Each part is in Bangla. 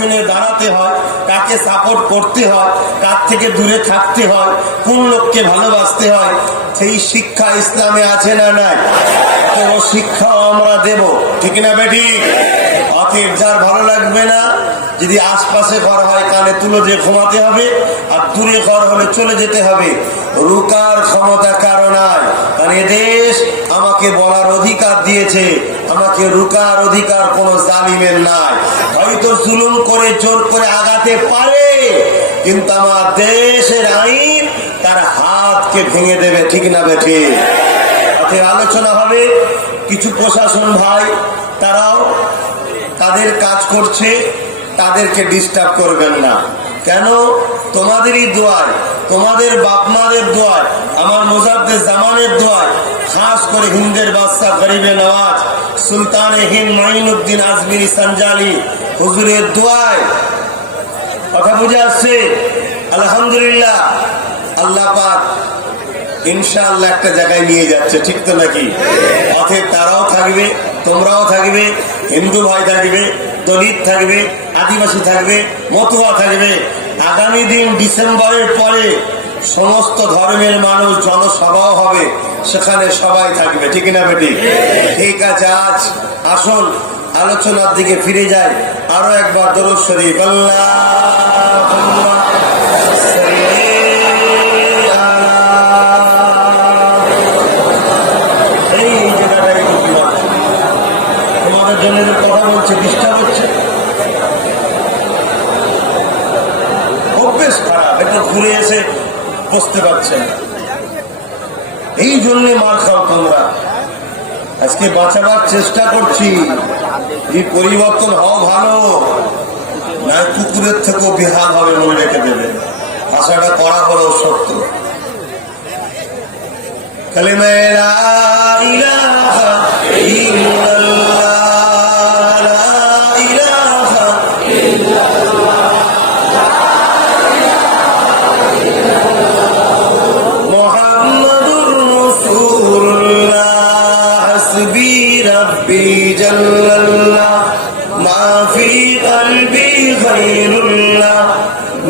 শুনে দাঁড়াতে হয়, কাকে সাপোর্ট করতে হয়, কার থেকে দূরে থাকতে হয়, কোন লোককে ভালোবাসতে হয়, সেই শিক্ষা ইসলামে আছে না নাই? ও শিক্ষাও আমরা দেব, ঠিক না বেটি? অতএব যার ভালো লাগবে না, যদি আশপাশে ঘর হয় কানে তুলো দিয়ে ঘুমাতে হবে, আর দূরে ঘর হলে চলে যেতে হবে। রুকার ক্ষমতা কারো নাই, কারণ এদেশ আমাকে বলার অধিকার দিয়েছে, আমাকে রুকার অধিকার কোন জালিমের নাই। হয়তো জুলুম করে জোর করে আগাতে পারে, কিন্তু আমার দেশের আইন তার হাতকে ভেঙে দেবে, ঠিক না বেঠি? অতএব আলোচনা হবে। কিছু প্রশাসন ভাই তারাও তাদের কাজ করছে, তাদেরকে ডিস্টার্ব করবেন না। কেন? তোমাদেরই দোয়ায়, তোমাদের বাপ মাদের দোয়ায়, আমার মুজাদ্দেদ জামানের দোয়ায়, খাস করে হিন্দের বাদশা গরিবে নওয়াজ সুলতানে হিন্দ মাইনুদ্দিন আজমিরি সঞ্জালি হুজুরের দোয়ায়, কথা বুঝে আসছে? আলহামদুলিল্লাহ, আল্লাহ পাক ইনশাআল্লাহ একটা জায়গায় নিয়ে যাচ্ছে, ঠিক তো নাকি? অতএব তারাও থাকবে, তোমরাও থাকবে, হিন্দু ভাই থাকবে, দলিত থাকবে, আদিবাসী থাকবে, মতুয়া থাকবে। আগামী দিন ডিসেম্বরের পরে সমস্ত ধর্মের মানুষ জনসভাও হবে, সেখানে সবাই থাকবে, ঠিক না বেটি? ঠিক আছে, আজ আসুন আলোচনার দিকে ফিরে যায়। আরো একবার দরুদ শরীফ আল্লাহুম্মা সাল্লি কথা বলছে, ডিস্টার্ব হচ্ছে, অভ্যেস খারাপ, একটু ঘুরে এসে বসতে পারছেন, এই জন্য মার খাও তোমরা। আজকে বাঁচাবার চেষ্টা করছি, এই পরিবর্তন হওয়া ভালো, না কুকুরের থেকেও বিহাল হবে, মনে রেখে দেবে। ভাষাটা করা হলো সত্য। কালিমা লা ইলাহা ইল্লাল্লাহ, ربي جل الله ما في قلبي غير الله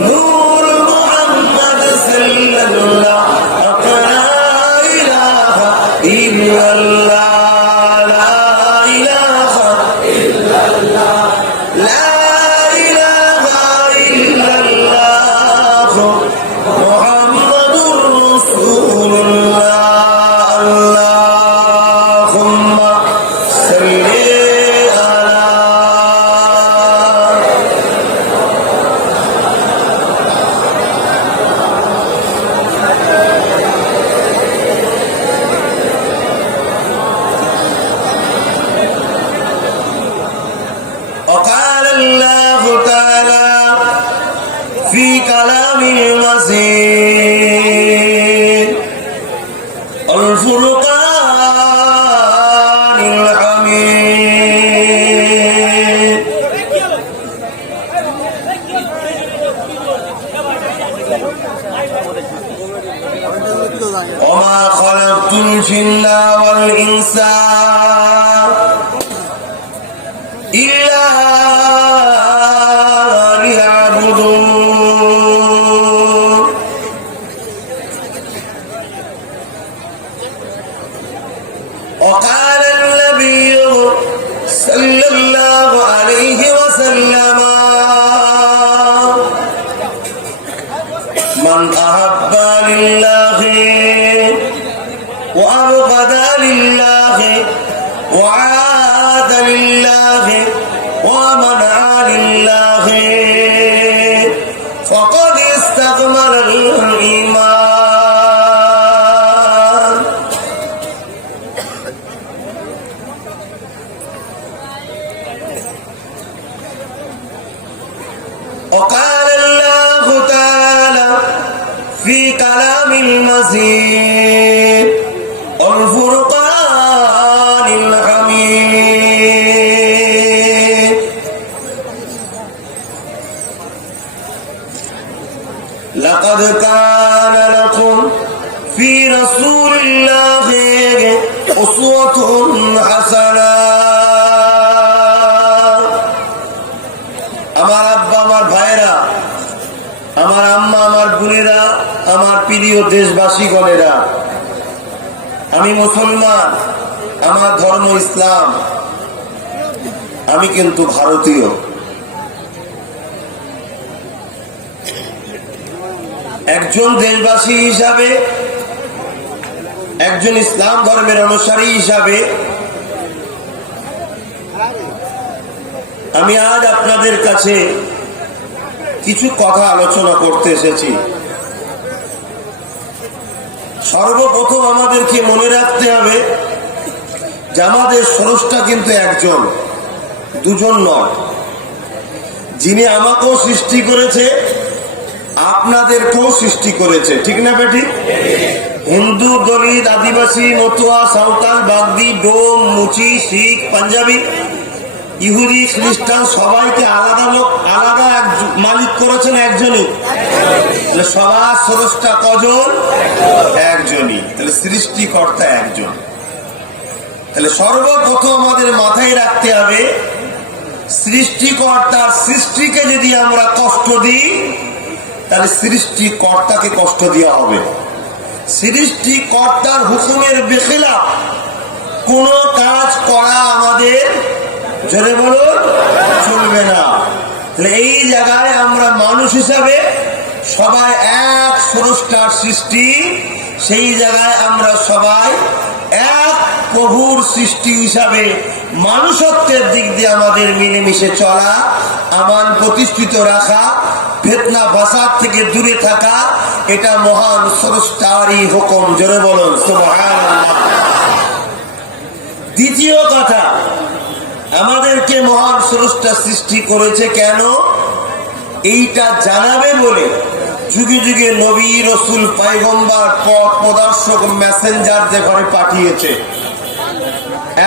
نور محمد صلى الله لا إله إلا الله لا إله إلا الله لا إله إلا الله محمد رسول الله اللهم وقال الله تعالى في كلامه المزيد الفرقان الحميد وما خلقت الجن والإنس إلا ليعبدون وقال النبي صلى الله عليه وسلم من أحب لله وأبغض لله وعاد لله ومنع لله فقد استكمل الإيمان وقال الله تعالى في كلام المزيد الفرقان الحميد لقد كان لكم في رسول الله أسوة حسنة আমার দেশবাসীগণেরা, আমি মুসলমান, আমার ধর্ম ইসলাম, আমি কিন্তু ভারতীয়। একজন দেশবাসী হিসাবে, একজন ইসলাম ধর্মের অনুসারী হিসাবে আমি আজ আপনাদের কাছে কিছু কথা আলোচনা করতে এসেছি। সর্বপ্রথম আমাদেরকে মনে রাখতে হবে যে আমাদের স্রষ্টা কিন্তু একজন, দুজন নয়। যিনি আমাকেও সৃষ্টি করেছে, আপনাদেরকেও সৃষ্টি করেছে, ঠিক না বেঠিক? হিন্দু, দলিত, আদিবাসী, মতুয়া, সাঁওতাল, বাগদি, ডোম, মুচি, শিখ, পাঞ্জাবি, ইহুদি, খ্রিস্টান সবাইকে আলাদা লোক, আলাদা মালিক করেছেন একজনই। তাহলে সবার স্রষ্টা কজন? একজনই। তাহলে সৃষ্টিকর্তা একজন। তাহলে সর্বপ্রথম আমাদের মাথায় রাখতে হবে, সৃষ্টিকর্তার সৃষ্টিকে যদি আমরা কষ্ট দিই তাহলে সৃষ্টিকর্তাকে কষ্ট দেওয়া হবে। সৃষ্টিকর্তার হুকুমের বেখিলাফ কোন কাজ করা আমাদের, জোরে বলুন, চলবে না। তাহলে এই জায়গায় আমরা মানুষ হিসাবে সবাই এক স্রষ্টার সৃষ্টি, সেই জায়গায় আমরা সবাই এক প্রভুর সৃষ্টি হিসাবে মানুষত্বের দিক দিয়ে আমাদের মিলেমিশে চলা, আমান প্রতিষ্ঠিত রাখা, ফিতনা ফাসাদ থেকে দূরে থাকা, এটা মহান স্রষ্টারই হুকুম। জোরে বলুন সুবহানাল্লাহ। দ্বিতীয় কথা, আমাদেরকে মহান স্রষ্টা সৃষ্টি করেছে কেন, এইটা জানাবে বলে যুগে যুগে নবী, রসুল, পয়গম্বর, পথ প্রদর্শক, মেসেঞ্জারদের ঘরে পাঠিয়েছে।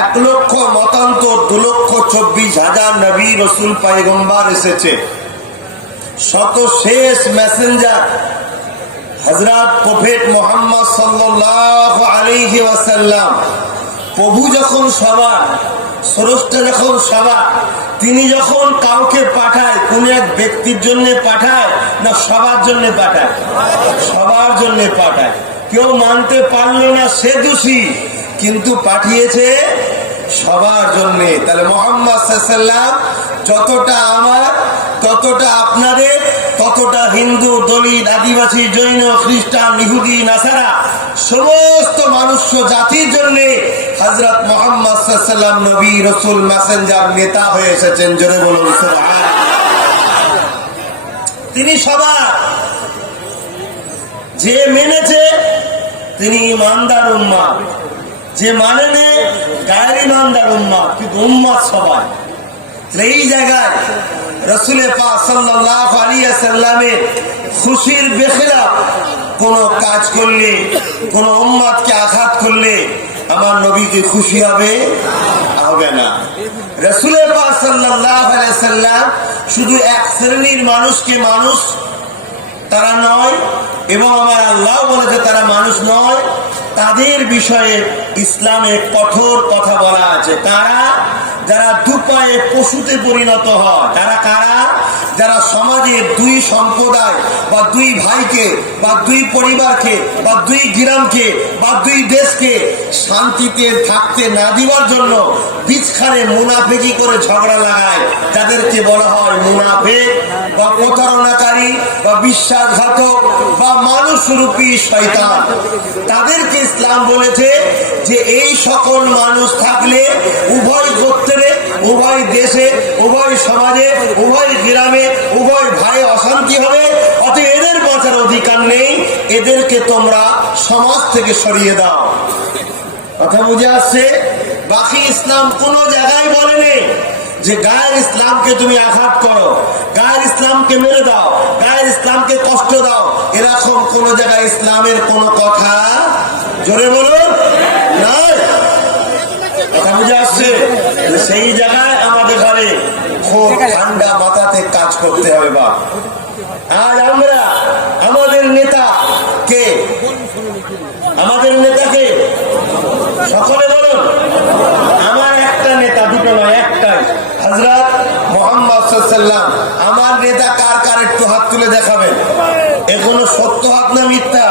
1,00,000 মতান্তর 2,24,000 নবী, রসুল, পয়গম্বর এসেছে। শত শেষ মেসেঞ্জার হযরত প্রফেট মুহাম্মদ সাল্লাল্লাহু আলাইহি ওয়াসাল্লাম। প্রভু যখন সবার, স্রষ্টা যখন সবার, তিনি যখন কাউকে পাঠায়, কোন এক ব্যক্তির জন্য পাঠায় না সবার জন্য পাঠায়? সবার জন্য পাঠায়। কেউ মানতে পারলো না সে দোষী, কিন্তু পাঠিয়েছে সবার জন্য। তাহলে মুহাম্মদ সাল্লাল্লাহু আলাইহি ওয়াসাল্লাম যতটা আমার, ততটা আপনাদের, ততটা হিন্দু, দলিত, আদিবাসী, জৈন, খ্রিস্টান, ইহুদি, নাসারা সমস্ত মানুষ জাতির জন্য হযরত মুহাম্মদ সাল্লাল্লাহু আলাইহি ওয়াসাল্লাম নবী, রাসূল, মেসেঞ্জার, নেতা হয়ে এসেছেন। জোরে বলুন সুবহানাল্লাহ। তিনি সবার, যে মেনেছে তিনি ইমানদার উম্মাহ, যে মানেনি গায়ের ইমানদার উম্মাহ, কিন্তু উম্মাহ সবাই। এই জায়গায় রাসূল পাক সাল্লাল্লাহু আলাইহি ওয়াসাল্লামের খুশির বেখিলাফ কোন কাজ করলে, কোন উম্মতকে আঘাত করলে আমার নবী কি খুশি হবে? হবে না। রাসূল পাক সাল্লাল্লাহু আলাইহি ওয়াসাল্লাম শুধু এক শ্রেণীর মানুষকে মানুষ তারা নয়, এবং আমার আল্লাহ বলেছে তারা মানুষ নয়, তাদের বিষয়ে ইসলামে কঠোর কথা বলা আছে। তারা যারা দুপায়ে পশুতে পরিণত হয়, তারা কারা? যারা সমাজে দুই সম্প্রদায় বা দুই ভাইকে বা দুই পরিবারকে বা দুই গ্রামকে বা দুই দেশকে শান্তিতে থাকতে না দিবার জন্য বিছখানে মুনাফিকি করে ঝগড়া লাগায়, যাদেরকে বলা হয় মুনাফিক বা প্রতারণাকারী বা বিশ্বাসঘাতক বা মানুষরূপী শয়তান। তাদেরকে ইসলাম বলেছে যে এই সকল মানুষ থাকলে উভয় গোত্রে, উভয় দেশে, উভয় সমাজে, উভয় গ্রামে, উভয় ভাই অশান্তি হবে। অতএব এদের বাঁচার অধিকার নেই, এদেরকে তোমরা সমাজ থেকে সরিয়ে দাও। কথা বুঝে আসছে? বাকি ইসলাম কোন জায়গায় বলেনি যে গায়ের ইসলামকে তুমি আঘাত করো, গায়ের ইসলামকে মেরে দাও, গায়ের ইসলামকে কষ্ট দাও, এরকম কোন জায়গায় ইসলামের কোন কথা, জোরে বলুন, নাই। কথা বুঝে আসছে? সেই জায়গায় আমাদের ঘরে খুব ঠান্ডা মাথাতে কাজ করতে হবে। বা আজ আমরা আমাদের নেতা কে, আমাদের নেতাকে সকলে বলুন। আমার একটা নেতা, দুটো নয়, একটাই, হযরত মুহাম্মদ সাল্লাল্লাহু আলাইহি ওয়াসাল্লাম। আমার নেতা কার কার একটু হাত তুলে দেখাবেন। এ কোনো সত্য হাত না মিথ্যা?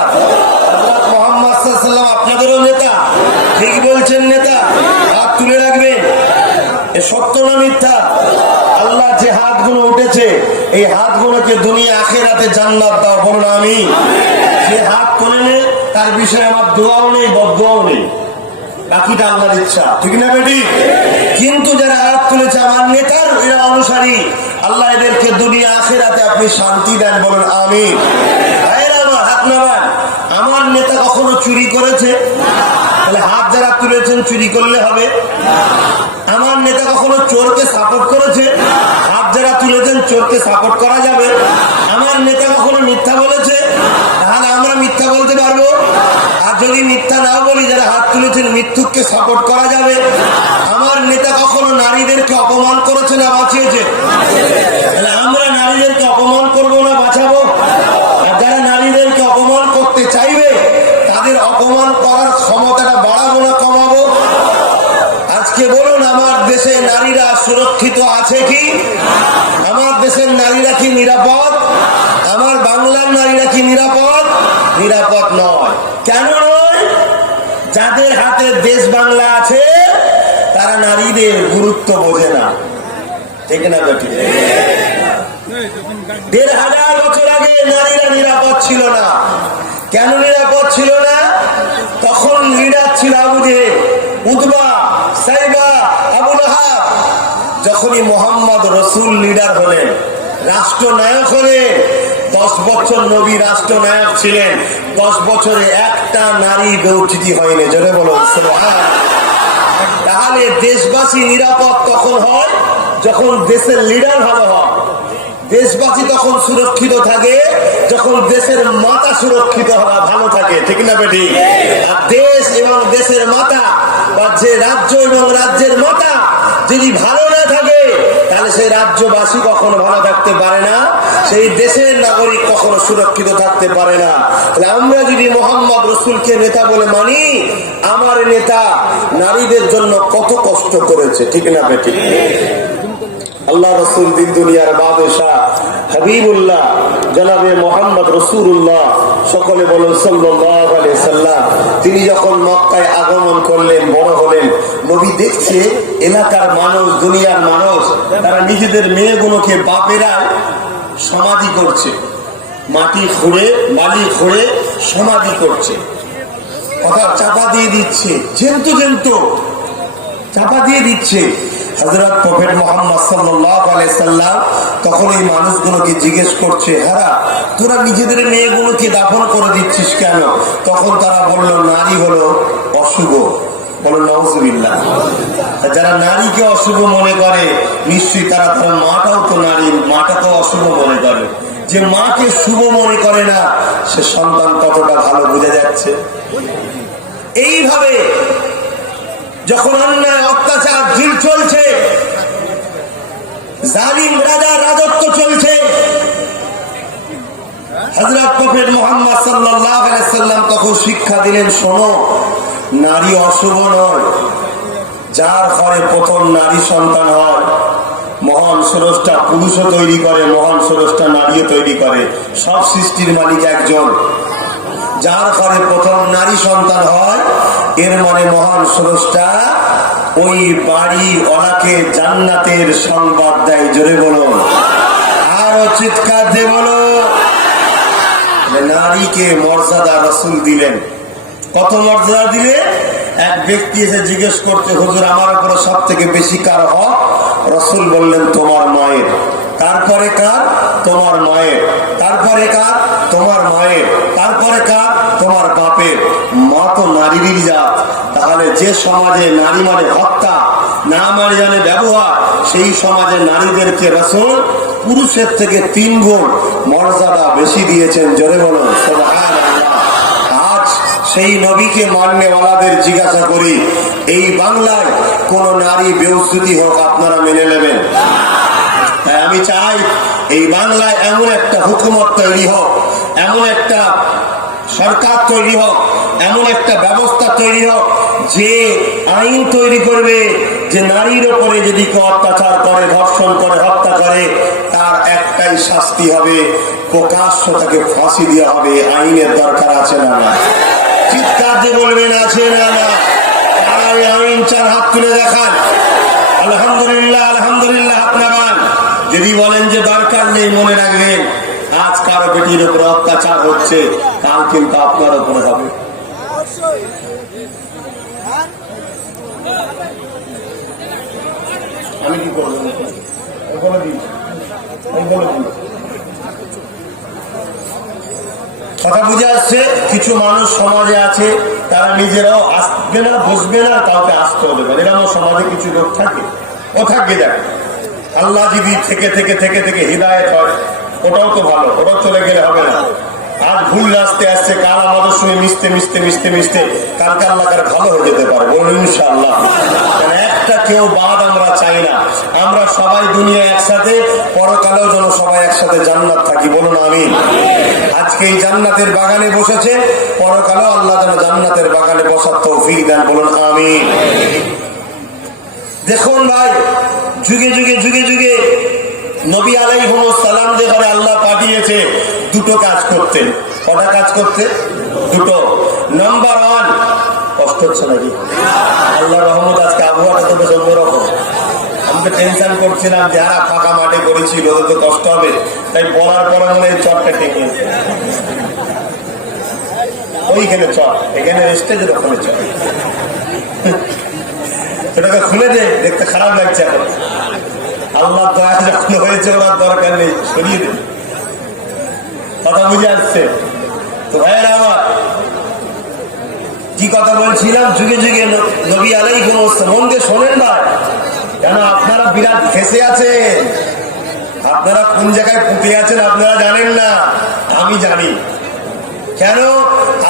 সত্য না মিথ্যা? আল্লাহ যে হাতগুলো উঠেছে এই হাতগুলোকে দুনিয়া আখিরাতে জান্নাত দাও, বলুন আমিন। যে হাত তোলে তার বিষয়ে আমার দোয়াও নেই, বদদোয়াও নেই, বাকিটা আল্লাহর ইচ্ছা, ঠিক না বেটি? কিন্তু যারা হাত তুলেছে আমার নেতার এরা অনুসারী, আল্লাহ এদেরকে দুনিয়া আখিরাতে আপনি শান্তি দেন, বলুন আমিন। ভাইরা আমার, হাত নামান। আমার নেতা কখনো চুরি করেছে? তাহলে হাত যারা তুলেছেন চুরি করলে হবে? আমার নেতা কখনো চোরকে সাপোর্ট করেছে? হাত যারা তুলেছেন চোরকে সাপোর্ট করা যাবে? আমার নেতা কখনো মিথ্যা বলেছে? তাহলে আমরা মিথ্যা বলতে পারবো? আর যদি মিথ্যা না বলি, যারা হাত তুলেছেন মিথ্যুককে সাপোর্ট করা যাবে? আমার নেতা কখনো নারীদেরকে অপমান করেছে না বাঁচিয়েছে? তাহলে আমরা নারীদেরকে অপমান করবো না বাঁচাবো? আর যারা নারীদেরকে অপমান করতে চাইবে তাদের অপমান করার ক্ষমতাটা বাড়াবো না কমাবো? আজকে বলুন, আমার দেশে নারীরা সুরক্ষিত আছে কি? আমার দেশের নারীরা কি নিরাপদ? আমার বাংলার নারীরা কি নিরাপদ? নিরাপদ নয়। কেন নয়? যাদের হাতে দেশ বাংলা আছে তারা নারীদের গুরুত্ব বোঝে না, ঠিক না বেটি? ১,৫০০ বছর আগে নারীরা নিরাপদ ছিল না। কেন নিরাপদ ছিল না? তখন লিডার ছিল আবু জেহেল, উতবা, সাইবা, আবু লাহাব। যখনই মোহাম্মদ রসুল লিডার হলেন, রাষ্ট্রনায়ক হলেন, 10 বছর নবী রাষ্ট্রনায়ক ছিলেন, 10 বছরে একটা নারী বেউটিটি হয়নি, জোরে বলুন সুবহানাল্লাহ। তাহলে দেশবাসী নিরাপদ তখন হয় যখন দেশের লিডার ভালো হয়। দেশবাসী তখন সুরক্ষিত থাকে যখন দেশের মাতা সুরক্ষিত ভালো থাকে, ঠিক না বেটি? আর দেশ এবং দেশের মাতা বা যে রাজ্য এবং রাজ্যের মাতা যদি ভালো না থাকে তাহলে সেই রাজ্যবাসী কখনো ভালো থাকতে পারে না, সেই দেশের নাগরিক কখনো সুরক্ষিত থাকতে পারে না। তাহলে আমরা যদি মোহাম্মদ রসুলকে নেতা বলে মানি, আমার নেতা নারীদের জন্য কত কষ্ট করেছে, ঠিক না বেটি? আল্লাহ রসুল দিন দুনিয়ার বাদশাহ হাবিবুল্লাহ জনাবে মোহাম্মদ রসুল্লাহ, সকলে বলুন সাল্লাল্লাহু আলাইহি সাল্লাম। তিনি যখন মক্কায় আগমন করলেন, বড় হলেন, নবী দেখছে এলাকার মানুষ, দুনিয়ার মানুষ, তারা নিজেদের মেয়েগুলোকে বাপেরা সমাধি করছে, মাটি খুঁড়ে বালি খুঁড়ে সমাধি করছে, কথা চাপা দিয়ে দিচ্ছে, জেন্তু চাপা দিয়ে দিচ্ছে। হযরত প্রফেট মুহাম্মদ সাল্লাল্লাহু আলাইহি সাল্লাম তখন এই মানুষগুলোকে জিজ্ঞেস করছে, হ্যাঁ তোরা নিজেদের মেয়েগুলোকে দাফন করে দিচ্ছিস কেন? তখন তারা বলল, নারী হলো অশুভ। বলো নাউযুবিল্লাহ। যারা নারীকে অশুভ মনে করে নিশ্চয়ই তারা তার মাটাও তো নারী, মাটাকেও অশুভ মনে করে। যে মাকে শুভ মনে করে না সে সন্তান কতটা ভালো বোঝা যাচ্ছে। এইভাবে যখন অন্যায় অত্যাচার জিল চলছে, জালিম রাজার রাজত্ব চলছে, হযরত প্রফেট মুহাম্মদ সাল্লাল্লাহু আলাইহি সাল্লাম তখন শিক্ষা দিলেন, শোনো, নারী অশুভ নয়। যার ঘরে প্রথম নারী সন্তান হয়, মহান স্রষ্টা পুরুষও তৈরি করে, মহান স্রষ্টা নারীও তৈরি করে, সব সৃষ্টির মালিক একজন। যার ঘরে প্রথম নারী সন্তান হয় এর মানে মহান স্রষ্টা ওই বাড়ি ওনাকে জান্নাতের সংবাদ দেয়, জোরে বলো, আরো চিৎকার দিয়ে বলো। নারীকে মর্যাদা রাসূল দিলেন। কত মর্যাদা দিলে? এক ব্যক্তি এসে জিজ্ঞেস করতে, হুজুর আমার উপরে সব থেকে বেশি কার হক? রাসূল বললেন, তোমার মায়ের। তারপরে কার? তোমার মায়ের। তারপরে কার? তোমার মায়ের। তারপরে কার? তোমার বাপের। মা তো নারীরই জাত। তাহলে যে সমাজে নারী মানে হত্যা, না মানে জানে ব্যবহার, সেই সমাজে নারীদেরকে রাসূল পুরুষের থেকে 3 গুণ মর্যাদা বেশি দিয়েছেন, জোরে বলুন সুবহানাল্লাহ। আজ সেই নবীকে মাননেওয়ালাদের জিজ্ঞাসা করি, এই বাংলায় কোন নারী বেউজ্জতি হোক আপনারা মেনে নেবেন? তাই আমি চাই এই বাংলায় এমন একটা হুকুমত তৈরি হোক, এমন একটা সরকার তৈরি হোক, এমন একটা ব্যবস্থা তৈরি হোক যে আইন তৈরি করবে যে নারীর উপরে যদি কেউ অত্যাচার করে, ধর্ষণ করে, হত্যা করে, তার একটাই শাস্তি হবে, প্রকাশ্য তাকে ফাঁসি দেওয়া হবে। আইনের দরকার আছে না? না চিৎকার দিয়ে বলবেন আছে না? না আইন 4 হাত তুলে দেখান। আলহামদুলিল্লাহ। আলহামদুলিল্লাহ আলহামদুলিল্লাহ আপনার যদি বলেন যে দরকার নেই, মনে রাখবেন আজ কারো বেটির উপরে অত্যাচার হচ্ছে, কাল কিন্তু আপনার উপরে হবে। আমি কি করবো কথা বুঝে আসছে? কিছু মানুষ সমাজে আছে তারা নিজেরাও আসবে না, বসবে না, কাউকে আসতে হবে না, এরকম সমাজে কিছু লোক থাকে। ও থাকবে, দেখ আল্লাহ যদি থেকে থেকে থেকে থেকে হৃদায়ত হয় ওটাও তো ভালো, ওটাও চলে গেলে হবে না। আজ ভুল রাস্তে আসছে, কাল আমাদের সঙ্গে মিশতে মিশতে মিশতে মিশতে কালকে আল্লাহ কার ভালো হয়ে যেতে পারে, বলুন ইনশাআল্লাহ। একটা কেউ বাদ আমরা চাই না, আমরা সবাই দুনিয়া একসাথে, পরকালেও যেন সবাই একসাথে জান্নাত থাকি, বলুন আমিন। আজকে এই জান্নাতের বাগানে বসেছে, পরকালেও আল্লাহ যেন জান্নাতের বাগানে বসার তৌফিক দেন, বলুন আমিন। দেখুন ভাই, যুগে যুগে যুগে যুগে নবী আলাইহিস সালামদের ঘরে আল্লাহ পাঠিয়েছে দুটো কাজ করতে। কটা কাজ করতে? দুটো। নাম্বার 1, কষ্ট হচ্ছে নাকি? আল্লাহ রহমত, আজকে আবহাওয়াটা তো বেশ অন্যরকম। আমি তো টেনশন করছিলাম যারা ফাঁকা মাঠে করেছি ওদের তো কষ্ট হবে, তাই বলার পরে মনে হয় চটটা টেকে ওইখানে চট, এখানে স্টেজের ওখানে চট, সেটাকে খুলে দে, দেখতে খারাপ লাগছে এখন। আল্লাহ দয়া যখন হয়েছে ওনার দরকার নেই, সরিয়ে দে। কথা বুঝে আসছে তো ভাইয়েরা আমার? কি কথা বলছিলাম? যুগে যুগে নবী আলাইহিস সালাম, মন দিয়ে শোনেন ভাই, কেন আপনারা বিরাট ফেসে আছেন, আপনারা কোন জায়গায় ফুটে আছেন আপনারা জানেন না, আমি জানি। কেন?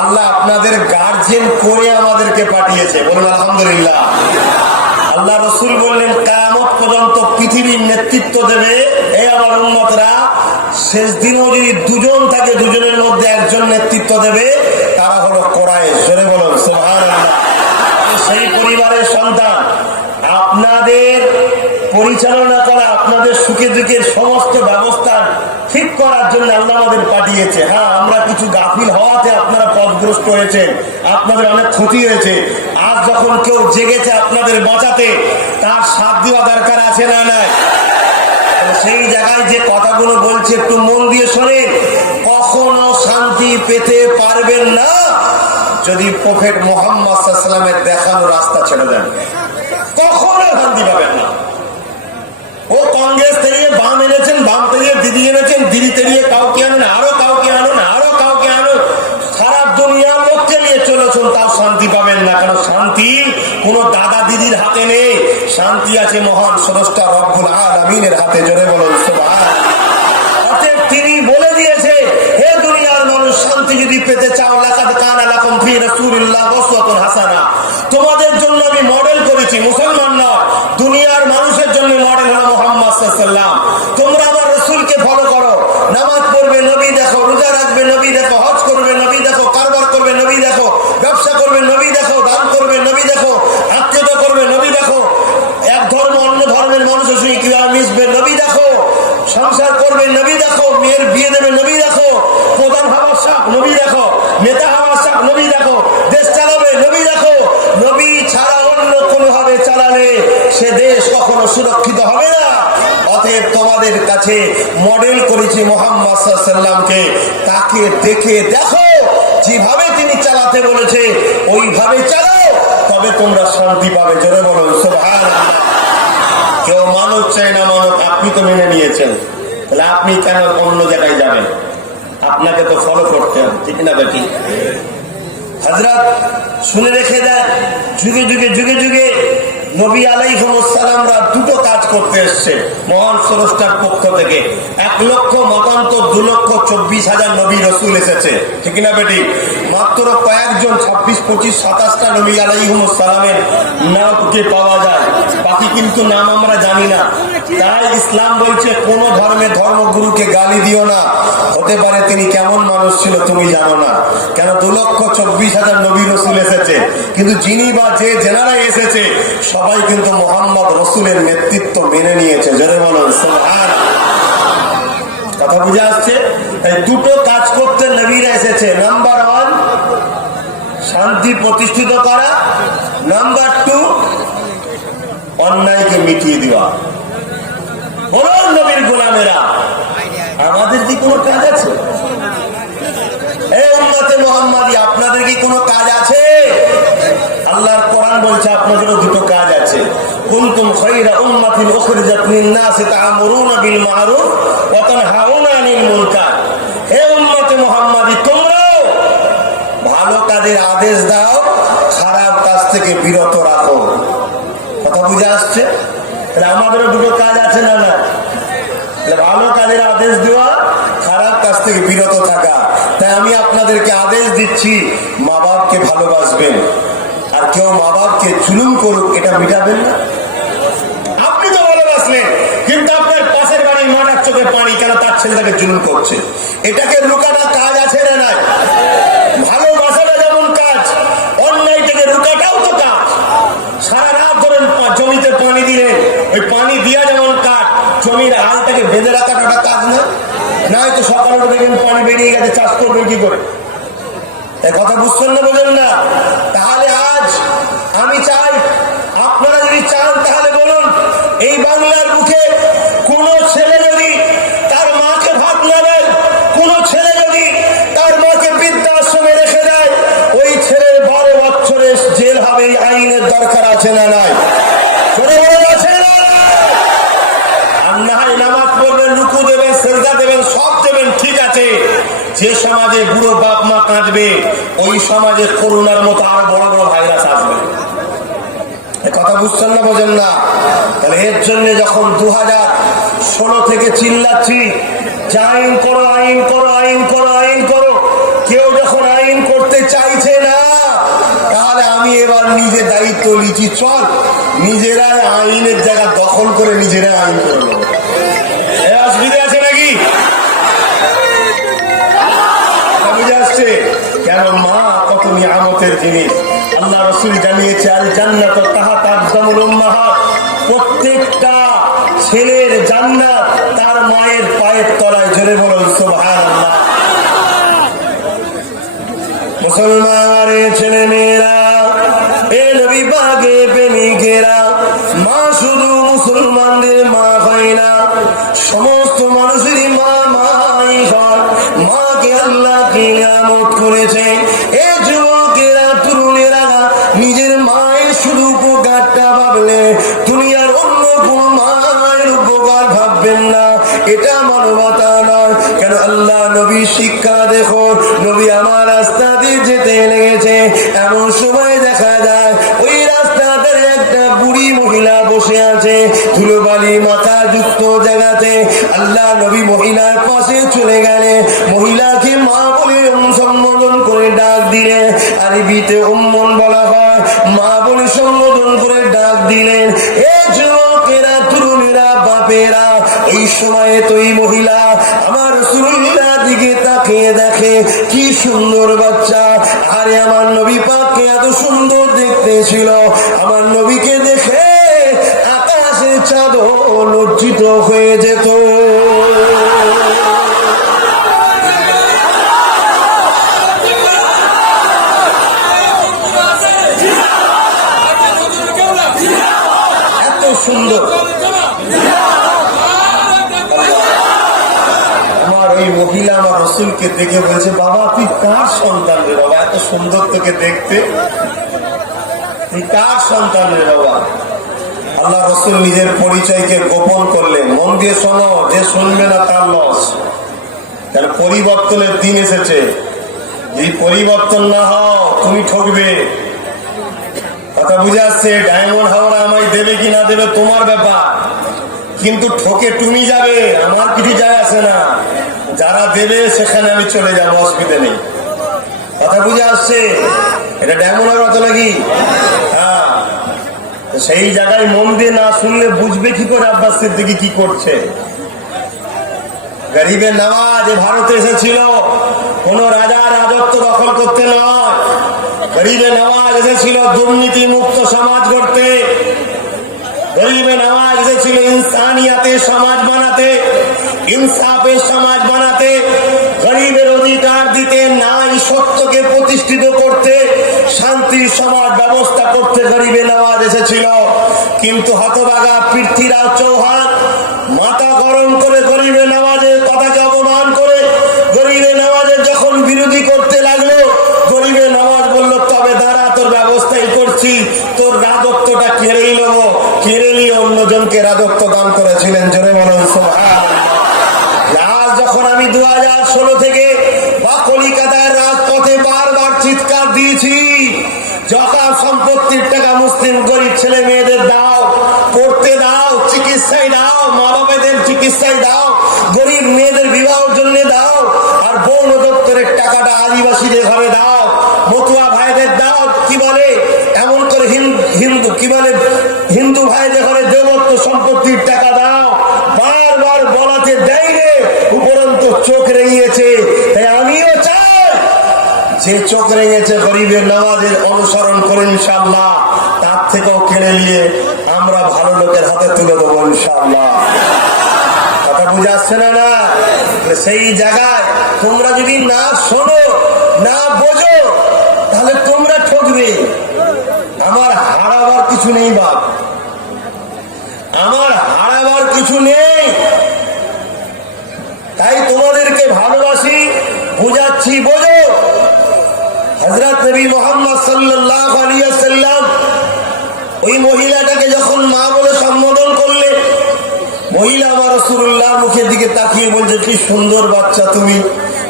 আল্লাহ আপনাদের গার্জেন করে আমাদেরকে পাঠিয়েছে, বলুন আলহামদুলিল্লাহ। আল্লাহ রসুল বললেন কিয়ামত পর্যন্ত পৃথিবীর নেতৃত্ব দেবে এই আমার উম্মতরা, শেষ দিনও যদি দুজন থাকে দুজনের মধ্যে একজন নেতৃত্ব দেবে, তারা হলো কোরাইশ, জোরে বলুন সুবহানাল্লাহ। সেই পরিবারের সন্তান, আপনাদের পরিচালনা করা, আপনাদের সুখে দুঃখের সমস্ত ব্যবস্থা ঠিক করার জন্য আল্লাহ আমাদের পাঠিয়েছে। হ্যাঁ, আমরা কিছু গাফিল হওয়াতে আপনারা পথগ্রস্ত হয়েছেন, আপনাদের অনেক ক্ষতি হয়েছে। আজ যখন কেউ জেগেছে আপনাদের বাঁচাতে, তার সাথ দেওয়া দরকার আছে না নাই? সেই জায়গায় যে কথাগুলো বলছে একটু মন দিয়ে শোনেন। কখনো শান্তি পেতে পারবেন না যদি প্রফেট মুহাম্মদ সাল্লাল্লাহু আলাইহি ওয়াসাল্লামের দেখানো রাস্তা ছেড়ে দেন, কখনো শান্তি পাবেন না। ও কংগ্রেস তেড়িয়ে বাম এনেছেন, বাম তেড়িয়ে দিদি এনেছেন, দিদি তেড়িয়ে কাউকে আনুন, আরো কাউকে আনুন, আরো কাউকে আনুন, সারা দুনিয়ার লোককে নিয়ে চলেছেন, তাও শান্তি পাবেন না। কারণ শান্তি কোন দাদা দিদির হাতে নেই, শান্তি আছে মহান স্রষ্টা রব্বুল আলামিনের হাতে, জোরে বলুন সুবহানাল্লাহ। অতএব তিনি বলে দিয়েছে, হে দুনিয়ার মানুষ, শান্তি যদি পেতে চাও, লাকাদ কানা লাকুম ফি রাসূলিল্লাহি উসওয়াতুন হাসানা, তোমাদের জন্য আমি মডেল করেছি, মুসলমান নয়, দুনিয়ার মানুষের জন্য মডেল হলো মুহাম্মদ সাল্লাল্লাহু আলাইহি ওয়াসাল্লাম। তোমরা আমার রাসূলকে ফলো করো, নামাজ পড়বে নবী দেখো, রোজা রাখবে নবী দেখো, হজ করবে নবী দেখো, কারবার করবে নবী দেখো, ব্যবসা করবে নবী দেখো, দান করবে নবী দেখো, আত্মীয়তা করবে নবী দেখো, এক ধর্ম অন্য ধর্মের মানুষের সঙ্গে কিভাবে মিশবে নবী দেখো, সংসার করবে নবী দেখো, মেয়ের বিয়ে দেবে নবী দেখো, প্রধান হওয়ার শখ নবী দেখো, নেতা হওয়ার শখ নবী দেখো, দেশ চালাবে নবী দেখো। নবী ছাড়া অন্য কোন ভাবে চালালে সে দেশ কখনো সুরক্ষিত হবে না। অতএব তোমাদের কাছে মডেল করেছি মুহাম্মদ সাল্লাল্লাহু আলাইহি ওয়াসাল্লামকে, তাকে দেখে দেখো, যেভাবে তিনি চালাতে বলেছে ওইভাবে চালাও, তবে তোমরা শান্তি পাবে, জোরে বলুন সুবহানাল্লাহ। কেউ মানুষ চায় না মানুষ, আপনি তো মেনে নিয়েছেন, তাহলে আপনি কেন অন্য জায়গায় যাবেন? আপনাকে তো ফলো করতে হবে, ঠিক না বেটি? হযরত শুনে রেখে দেন, যুগে যুগে যুগে যুগে নবী আলাইহিস সালামরা দুটো কাজ করতে এসছে মহান স্রষ্টার পক্ষ থেকে। 1,00,000 মতান্তর 2,24,000 নবী রসুল এসেছে, ঠিক না বেটি? মাত্র কয়েকজন 26, 25, 27টা নবী আলাইহিস সালামের নামকে পাওয়া যায়, বাকি কিন্তু নাম আমরা জানি না। তাই ইসলাম বলছে কোন ধর্মের ধর্মগুরুকে গালি দিও না, হতে পারে তিনি কেমন মানুষ ছিল তুমি জানো না। কেন 2,24,000 নবী রসুল এসেছে, কিন্তু যিনি বা যে জেনারা এসেছে সবাই কিন্তু মোহাম্মদ রসুলের নেতৃত্ব মেনে নিয়েছে, জোরে বলুন সুবহানাল্লাহ। কথা বুঝে আসছে? এই দুটো কাজ করতে নবীরা এসেছে। নাম্বার 1 শান্তি প্রতিষ্ঠিত করা, নাম্বার 2 অন্যায়কে মিটিয়ে দেওয়া। বলুন নবীর গোলামেরা, আমাদের কি কোনো কাজ আছে? এই উম্মতে মুহাম্মাদি, আপনাদের কি কোনো কাজ আছে? আল্লাহর কোরআন বলছে আপনাদেরও দুটো কাজ আছে। কুনতুম খায়রা উম্মাতিন উখরিজাত লিন-নাসি তা'মুরুনা বিল মা'রুফ ওয়া তানহাউনা আনিল মুনকার। হে উম্মতে মুহাম্মাদি, তোমরাও ভালো কাজের আদেশ দাও, খারাপ কাজ থেকে বিরত রাখো। কথা বুঝে আসছে? আমাদেরও দুটো কাজ আছে না? না, ভালো কাজের আদেশ দেওয়া, খারাপ কাজ থেকে বিরত থাকা। তাই আমি আপনাদেরকে আদেশ দিচ্ছি, মা বাপকে ভালোবাসবেন। আর কেউ মা বাপকে জুলুম করুক, এটা মিটাবেন না। আপনি তো ভালোবাসলেন, কিন্তু আপনার পাশের বাড়ির মাটার চোখে পানি, কেন তার ছেলেটাকে জুলুম করছে? এটাকে রুকাটা কাজ আছে না নাই? ভালোবাসাটা যেমন কাজ, অন্যায় থেকে রুকাটাও তো কাজ। সারা রাত ধরেন জমিতে পানি দিলেন, ওই পানি দিয়া যেমন কাজ, জমির আলটাকে বেঁধে রাখাটা কাজ না? নয় তো সকালে দেখেন পানি বেরিয়ে গেছে, চাষ করবেন কি করে? কথা বুঝছেন না, বোঝেন না? তাহলে আজ আমি চাই, আপনারা যদি চান তাহলে বলুন, এই বাংলার বুকে কোন ছেলে যদি তার মাকে ভাত না দেয়, কোন ছেলে যদি তার মাকে বৃদ্ধাশ্রমে রেখে দেয়, ওই ছেলের 12 বছরের জেল হবে। এই আইনের দরকার আছে না নাই? আছে না? আর না হয় নামাজ পড়বেন, রুকু দেবেন, সেজদা দেবেন, সব দেবেন, ঠিক আছে। যে সমাজে বুড়ো বাপ মা কাঁদবে, ওই সমাজে করোনার মতো আরো বড় বড় ভাইরাস আসবে। কথা বুঝছেন না, বোঝেন না? তাহলে এর জন্য যখন 2016 থেকে চিল্লাচ্ছি যে আইন করো, আইন করো, আইন করো, আইন করো, কেউ যখন আইন করতে চাইছে না, তাহলে আমি এবার নিজে দায়িত্ব নিচ্ছি, চল নিজেরা আইনের জায়গা দখল করে নিজেরা আইন করবো। অসুবিধা আছে নাকি? বুঝে আসছে? কেন মা কত নিয়ামতের জিনিস। আল্লাহ রাসূল জানিয়েছে, আল জান্নাত তাহতা আকদামুল উম্মাহাত, প্রত্যেকটা ছেলের জান্নাত তার মায়ের পায়ের তলায়। জোরে বলুন সুবহানাল্লাহ। মুসলমানের ছেলে মেয়েরা, এ নবী পাকের প্রেমিকেরা, মা শুধু মুসলমানদের মা হয় না, সমস্ত মানুষেরই মা মাই হয়। মাকে আল্লাহ কি নিয়ামত করেছে। এ যুবকেরা, তরুণেরা, নিজের মায়ের শুধু উপকারটা ভাবলে দুনিয়ার অন্য কোন মায়ের উপকার ভাববেন না। এটা মানবতা নয়। কেন? আল্লাহ নবী শিক্ষা দেখো, নবী আমার রাস্তা দিয়ে যেতে লেগেছে, এমন সময় দেখা যায় ওই রাস্তাতে একটা বুড়ি মহিলা বসে আছে, ধুলোবালি মাথা যুক্ত জায়গাতে। আল্লাহ নবী মহিলার পাশে চলে গেলে, মহিলাকে মা বলে সম্বোধন করে ডাক দিলে। আরবিতে উম্মুন বলা হয়, মা বলে সম্বোধন করে ডাক দিলেন। এ যুবকেরা, তরুণেরা, বাপেরা, এই সময়ে তো এই মহিলা আমার রাসূলুল্লাহর দিকে তাকিয়ে দেখে, কি সুন্দর বাচ্চা। আরে আমার নবী পাককে এত সুন্দর দেখতে ছিল। আমার নবীকে দেখে আকাশের চাঁদ লজ্জিত হয়ে যেত। এত সুন্দর। আমার ওই মহিলা আমার রাসূলকে দেখে বলছে, বাবা তুই কার সন্তান রে বাবা? এত সুন্দর তোকে দেখতে, তুই কার সন্তান রে বাবা? আল্লাহ রাসূল নিজের পরিচয়কে গোপন করলেন। মন দিয়ে শোনো, যে শুনবে না তার লস। কারণ পরিবর্তনের দিন এসেছে। যদি পরিবর্তন না হও, তুমি ঠকবে। কথা বুঝে আসছে? ডায়মন্ড হাওড়া আমায় দেবে কি না দেবে তোমার ব্যাপার, কিন্তু ঠকে তুমি যাবে, আমার কিছু যায় আসে না। যারা দেবে সেখানে আমি চলে যাবো, অসুবিধা নেই। কথা বুঝে আসছে? এটা ডায়মন্ড হাওড়া তো নাকি? হ্যাঁ, সেই জায়গায় মন দিয়ে না শুনলে বুঝবে কি করে আব্বাস সিদ্দিকী কি করছে। গরিবের নামাজ ভারতে এসেছিল কোন রাজা রাজত্ব দখল করতে নয়। গরিবের নামাজ এসেছিল দুর্নীতি মুক্ত সমাজ গড়তে। গরিবের নামাজ এসেছিল ইনসানিয়াতের সমাজ বানাতে, ইনসাফের সমাজ বানাতে, গরিবের অধিকার দিতে, ন্যায় সত্যকে প্রতিষ্ঠিত করতে, শান্তির সমাজ ব্যবস্থা করতে গরিবের নামাজ এসেছিল। কিন্তু হতভাগা পৃথ্বীরাজ চৌহান মাথা গরম করে গরিবে নওয়াজের কথাকে অপমান করে গরিবে নওয়াজের যখন বিরোধী করতে লাগলো, গরিবে নওয়াজ বলল তবে দাঁড়া, তোর ব্যবস্থাই করছি, তোর রাজত্বটা কেড়েই নেবো। কেড়ে নিয়ে অন্যজনকে রাজত্ব দান করেছিলেন। জোরে বলুন সুবহানাল্লাহ। আজ যখন আমি 2016 থেকে বা কলিকাতার রাজপথে বারবার চিৎকার দিয়েছি, যখন সম্পত্তির টাকা মুসলিম গরিব ছেলে মেয়েদের দাও, পড়তে দাও, চিকিৎসায় দাও, মা বাবাদের চিকিৎসায় দাও, গরিব মেয়েদের বিবাহের জন্য দাও, আর বন দপ্তরের টাকাটা আদিবাসীদের ঘরে দাও, মতুয়া ভাইদের দাও, কি বলে এমন করে হিন্দু কি বলে হিন্দু ভাইদের ঘরে দেবত্ব সম্পত্তির টাকা দাও, বারবার বলাতে দেয়নি, উপরন্ত চোখ রেঙিয়েছে। তাই আমিও চাই যে চোখ রেঙেছে গরিবের নামাজের অনুসরণ করে ইনশাআল্লাহ, তার থেকেও কেড়ে নিয়ে আমরা ভালো লোকের হাতে তুলে দেবো ইনশাআল্লাহ। কথা বুঝে আসছে না? না, সেই জায়গায় তোমরা যদি না শোনো, না বোঝো, তাহলে তোমরা ঠকবে। আমার হারাবার কিছু নেই বাপ, আমার হারাবার কিছু নেই। তাই তোমাদেরকে ভালোবাসি, বুঝাচ্ছি, বোঝো। হযরত নবী মুহাম্মদ সাল্লাল্লাহু আলাইহি ওয়াসাল্লাম ওই মহিলাটাকে যখন মা বলে সম্বোধন করলে, মহিলা আমার রাসূলুল্লাহর মুখের দিকে তাকিয়ে বলছে, কি সুন্দর বাচ্চা তুমি,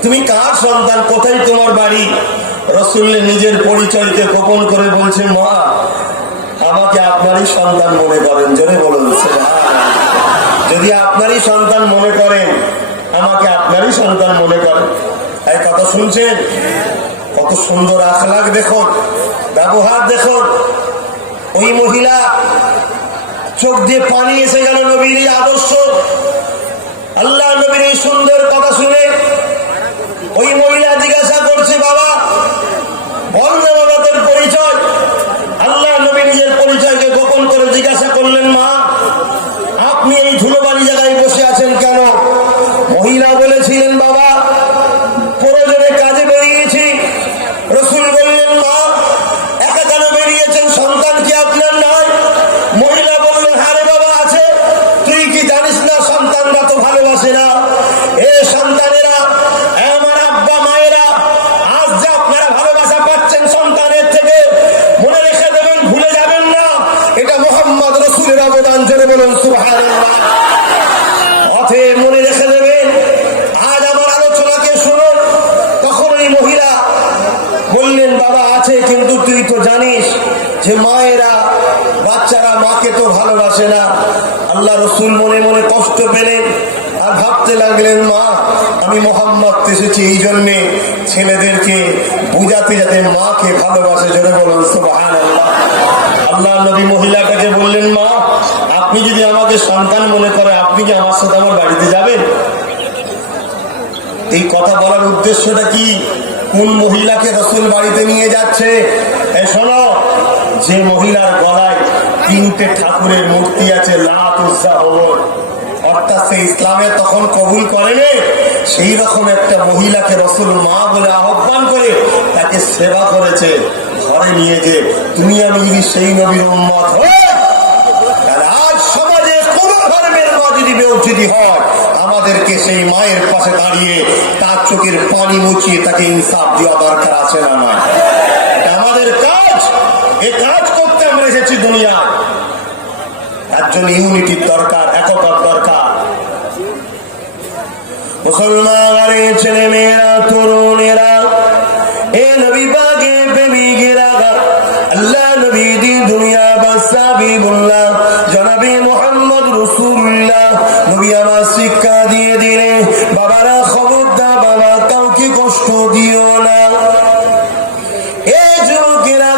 তুমি কার সন্তান, কোথায় তোমার বাড়ি? রাসূল নিজের পরিচয়কে গোপন করে বলছে, মা আমাকে আপনারই সন্তান মনে করেন। জোরে বলুন সুবহানাল্লাহ। যদি আপনারই সন্তান মনে করেন, আমাকে আপনারই সন্তান মনে করেন। এই কথা শুনছেন? কত সুন্দর আখলাক দেখুন, ব্যবহার দেখুন। ওই মহিলা চোখ দিয়ে পানি এসে গেল নবীর এই আদর্শ, আল্লাহ নবীর এই সুন্দর কথা শুনে। ওই মহিলা জিজ্ঞাসা করছে, বাবা বল না বাবা তোর পরিচয়। আল্লাহ নবী নিজের পরিচয়কে গোপন করে জিজ্ঞাসা করলেন, মা আপনি এই ধুলোবালি জায়গায় বসে আছেন কেন? মহিলা বলেছিলেন, বাবা প্রয়োজনে কাজে বেরিয়েছি। রাসূল বললেন, মা একা কেন বেরিয়েছেন, সন্তান কি আপনার নয়? মহিলা বললেন, হ্যাঁ রে বাবা আছে। তুই কি জানিস না সন্তানরা তো ভালোবাসে না? এ সন্তানেরা, আমার আব্বা মায়েরা, আজ যে আপনারা ভালোবাসা পাচ্ছেন সন্তানের থেকে, মনে রেখে দেবেন, ভুলে যাবেন না, এটা মুহাম্মদ রাসূলের অবদান। জোরে বলুন সুবহানাল্লাহ। অতএব মনে রেখে দেবেন। আজ আমার আলোচনাকে শুনো। তখন ওই মহিলা বললেন, বাবা আছে, কিন্তু তুই তো জানিস যে মায়েরা, বাচ্চারা মাকে তো ভালোবাসে না। আল্লাহ রাসূল মনে মনে কষ্ট পেলেন আর ভাবতে লাগলেন, মা আমি মুহাম্মদ এসেছি এই জন্যে ছেলেদেরকে বুঝাতে, যাতে মাকে ভালোবাসে। জোরে বলুন সুবহানাল্লাহ। আল্লাহ নবী মহিলাটাকে বললেন, মা আপনি যদি আমাকে সন্তান মনে করে, আপনি কি আমার সাথে আমার বাড়িতে যাবেন? এই কথা বলার উদ্দেশ্যটা কি? কোন মহিলাকে রাসূল বাড়িতে নিয়ে যাচ্ছে? এই শোনো, যে মহিলার গলায় 3টে ঠাকুরের মূর্তি আছে, লাত, উজ্জা, হুবল, অর্থাৎ সে ইসলামে তখন কবুল করেনি, সেই রকম একটা মহিলাকে রাসূল মা বলে আহ্বান করে তাকে সেবা করেছে। ঘরে নিয়ে যে তুমি আমি যদি সেই নবীর উম্মত হই, তাহলে আজ সমাজে কোন ধর্মের মা যদি বেউচুদি হয়, আমাদেরকে সেই মায়ের পাশে দাঁড়িয়ে তার চোখের পানি মুছিয়ে তাকে ইনসাফ দেওয়া দরকার আছে না নয়? এটা আমাদের কাজ। এই কাজ করতে আমরা এসেছি দুনিয়ায়। তার জন্য ইউনিটির দরকার, একতার দরকার। মুসলমানের ছেলে মেয়েরা, তরুণেরা, এ নবী পাকে প্রেমিকেরা, আল্লাহ নবী দি দুনিয়া বাদশা হাবিবুল্লাহ জনাবে মুহাম্মদ রাসূলুল্লাহ নবী আমার শিক্ষা দিয়ে দিলেন, বাবারা খবরদার, বাবা কাউকে কষ্ট দিও না। এই যুবকেরা,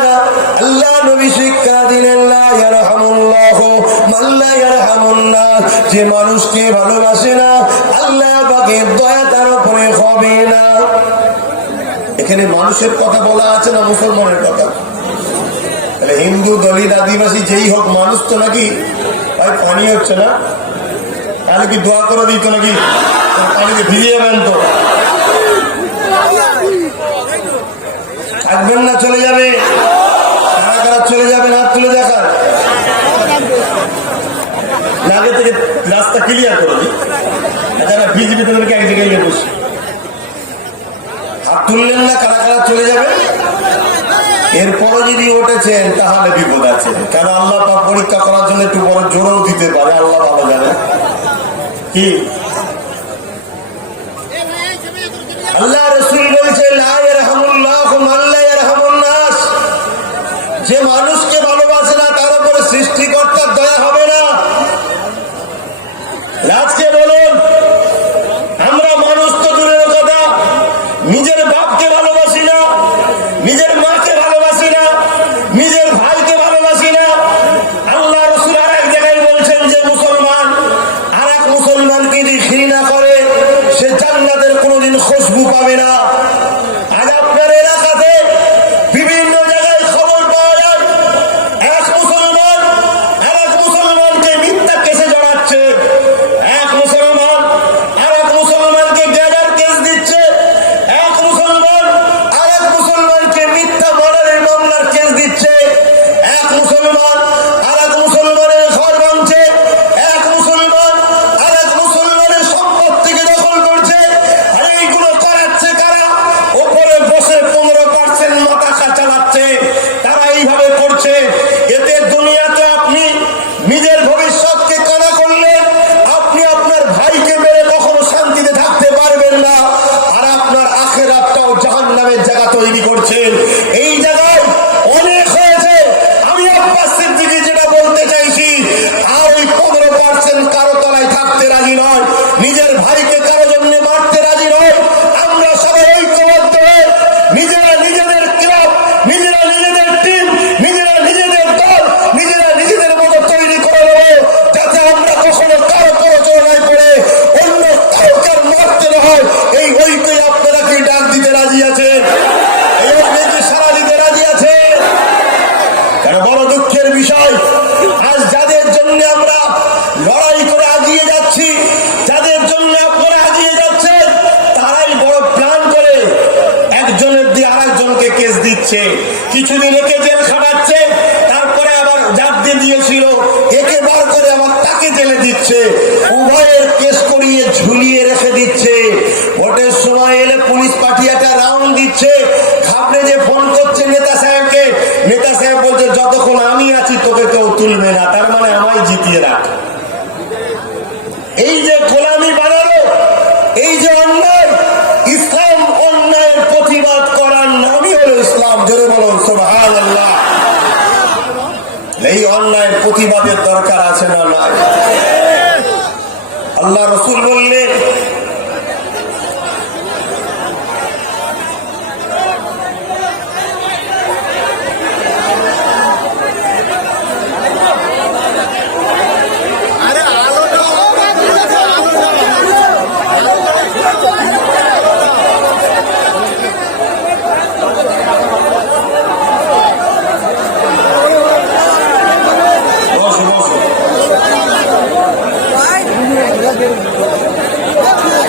আল্লাহ নবী শিক্ষা দিলেন, লা ইয়ারহামুল্লাহু মান লা ইয়ারহামুন নাস, যে মানুষকে ভালোবাসে না আল্লাহ পাকের দয়া তার উপরে হবে না। এখানে মানুষের কথা বলা আছে না মুসলমানের কথা? তাহলে হিন্দু, দলিত, আদিবাসী যেই হোক, মানুষ তো নাকি ভাই পানি হচ্ছে না, তাহলে কি দোয়া করে দিত নাকি? পানিতে ভিজে যাবেন তো, থাকবেন না চলে যাবে? কারা কারা চলে যাবেন হাত তুলে দেখার? আগে থেকে রাস্তা ক্লিয়ার করে দিই, যারা বিজেপি তাদেরকে এক জায়গায় নিয়ে বসে হাত তুললেন না, কারা কারা চলে যাবে। এরপরও যদি উঠেছেন তাহলে বিপদ আছে, কারণ আল্লাহ পাক পরীক্ষা করার জন্য একটু বড় জোরও দিতে পারে, আল্লাহ ভালো জানে। কি আল্লাহ রাসূল বলেছে, লা ইয়ারহামুল্লাহু মান লা ইয়ারহামুন নাস, যে মানুষকে ভালোবাসে না তার উপরে সৃষ্টিকর্তার দয়া হবে না। আজকে বলুন, আমরা মানুষ তো দূরের কথা, নিজের বাপকে ভালোবাসি না, নিজের মাকে ভালোবাসি না, নিজের ভাইকে ভালোবাসি না। আল্লাহ রাসূল আর এক জায়গায় বলছেন যে মুসলমান আর এক মুসলমানকে যদি ঘৃণা করে সে জান্নাতের কোনোদিন খুশবু পাবে না। আজ আপনার এলাকাতে বিভিন্ন জায়গায় খবর পাওয়া যায়, এক মুসলমান আর এক মুসলমানকে মিথ্যা কেসে জড়াচ্ছে, এক মুসলমান আর এক মুসলমানকে গ্যাজার কেস দিচ্ছে, এক মুসলমান আর এক মুসলমানকে মিথ্যা মার্ডারের মামলার কেস দিচ্ছে, এক মুসলমান আর এক মুসলমানের ঘর ভাঙছে, এক মুসলমান আর এক মুসলমানের সম্পত্তিকে দখল করছে। আর এইগুলো করাচ্ছে কারা? ওপরে বসে 15% মাথা চালাচ্ছে, তারা এইভাবে করছে। এতে দুনিয়াতে আপনি নিজের ভবিষ্যৎকে কানা করলেন, আপনি আপনার ভাইকে মেরে কখনো শান্তিতে থাকতে পারবেন না, আর আপনার আখিরাতটাও জাহান্নামের জায়গা তৈরি করছেন। এই জায়গায় অনেক হয়েছে। আমি আব্বাস সিদ্দিকী যেটা বলতে চাইছি, আর ওই 15% কারো তলায় থাকতে রাজি নয়, নিজের ভাইকে কারো জন্য মারতে রাজি নয়। আমরা সবাই ঐক্যবদ্ধ হয়ে নিজেরা নিজেদের ক্লাব, নিজেরা নিজেদের টিম, নিজেরা নিজেদের দল, নিজেরা নিজেদের মতো তৈরি করে নেব, যাতে আমরা কখনো কারো প্ররোচনায় পড়ে অন্য কাউকে মারতে না হয়। এই ঐক্যই আপনারা কি ডাক দিতে রাজি আছেন? এই ঐক্যে কি সারা দিতে রাজি আছে? কারণ বড় দুঃখের বিষয়, আজ যাদের জন্য আমরা লড়াই করে এগিয়ে যাচ্ছি, যাদের জন্য আপনারা এগিয়ে যাচ্ছেন, তারাই বড় প্ল্যান করে একজনের দিয়ে আরেকজনকে কেস দিচ্ছে, কিছুদিন একে জেল খাটাচ্ছে, তারপরে আবার যার দিয়ে দিয়েছিল একে বার করে আবার তাকে জেলে দিচ্ছে, উভয়ের কেস করিয়ে ঝুলিয়ে রেখে দিচ্ছে। ভোটের সময় এলে পুলিশ পাঠিয়ে একটা রাউন্ড দিচ্ছে, ঘাবড়ে যে ফোন করছে নেতা সাহেবকে, নেতা সাহেব বলছে যতক্ষণ আমি আছি তোকে কেউ তুলবে না, তার মানে আমায় জিতিয়ে রাখ। এই যে গোলামি বানালো, এই যে অন্যায়, ইসলাম অন্যায়ের প্রতিবাদ করার নামই হলো ইসলাম। জোরে বলুন সুবহানাল্লাহ। এই অন্যায়ের প্রতিবাদের দরকার আছে না নাই? আল্লাহ রাসূল বললেন,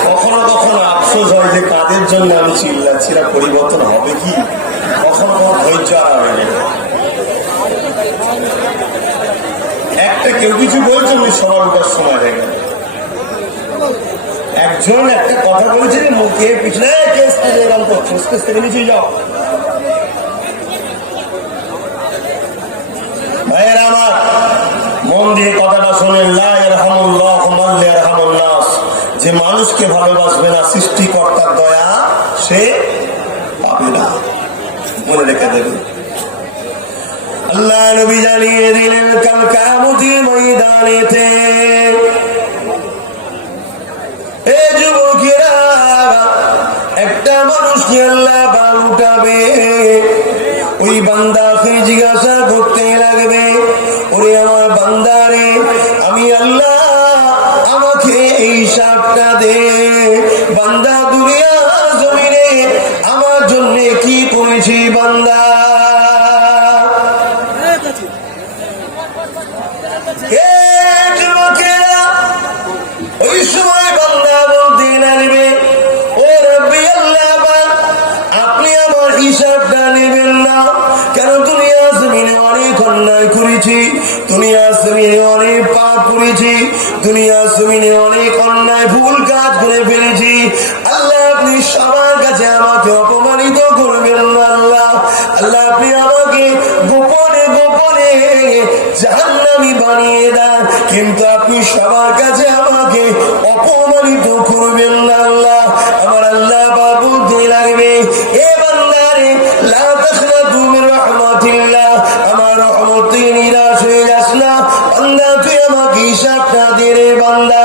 কখনো কখনো আফসোস হয় যে কাদের জন্য আমি চিল্লাচ্ছি, এরা পরিবর্তন হবে কি? কখনো কখনো ধৈর্য হারাবে না। একটা কেউ কিছু বলছেন, সবার উপর সময় হয়ে গেল। একজন একটা কথা বলেছে, মুখে পিছনে কেস থেকে এরকম করছিস, কেস থেকে নিচে যাও। ভাইয়েরা আমার, মন দিয়ে কথাটা শোনেন, লা ইয়ারহামুল্লাহু মান লা ইয়ারহামুন নাস, যে মানুষকে ভালোবাসবে না সৃষ্টিকর্তার দয়া সে পাবে না, মনে রেখে দেবেন। আল্লাহ নবী জানিয়ে দিলেন, কাল কিয়ামতের ময়দানেতে এ যুবকেরা, একটা মানুষকে আল্লাহ পাক উঠাবে, ওই বান্দাকে জিজ্ঞাসা করতে লাগবে, ওরে আমার বান্দারে, আমি আল্লাহ, আমাকে এই হিসাবটা দে। বান্দা দুনিয়া জমিনে আমার জন্য কি করেছি বান্দা? ওই সময় বান্দা বলতে লাগবে, ও রব্বি আল্লাহ, আপনি আমার হিসাবটা নেবেন না, কেন দুনিয়া জমিনে অনেক অন্যায় অন্যায় করেছি, দুনিয়ার জমিনে অনেক পাপ করেছি, দুনিয়ার জমিনে অনেক অন্যায় ভুল কাজ করে ফেলেছি। আল্লাহ আপনি সবার কাছে আমাকে অপমানিত করবেন না। আল্লাহ আল্লাহ আপনি আমাকে গোপনে গোপনে জাহান্নামী বানিয়ে দেন, কিন্তু আপনি সবার কাছে আমাকে অপমানিত করবেন না। আল্লাহ আমার আল্লাহ বাবু দিয়ে লাগবে, এ বান্দারে লা তাখনাতু মির রাহমাতিল্লাহ, আমার রহমতে নিরাশ হয়ে যাস না বান্দা, তুই আমাকে হিসাবটা দে রে বান্দা।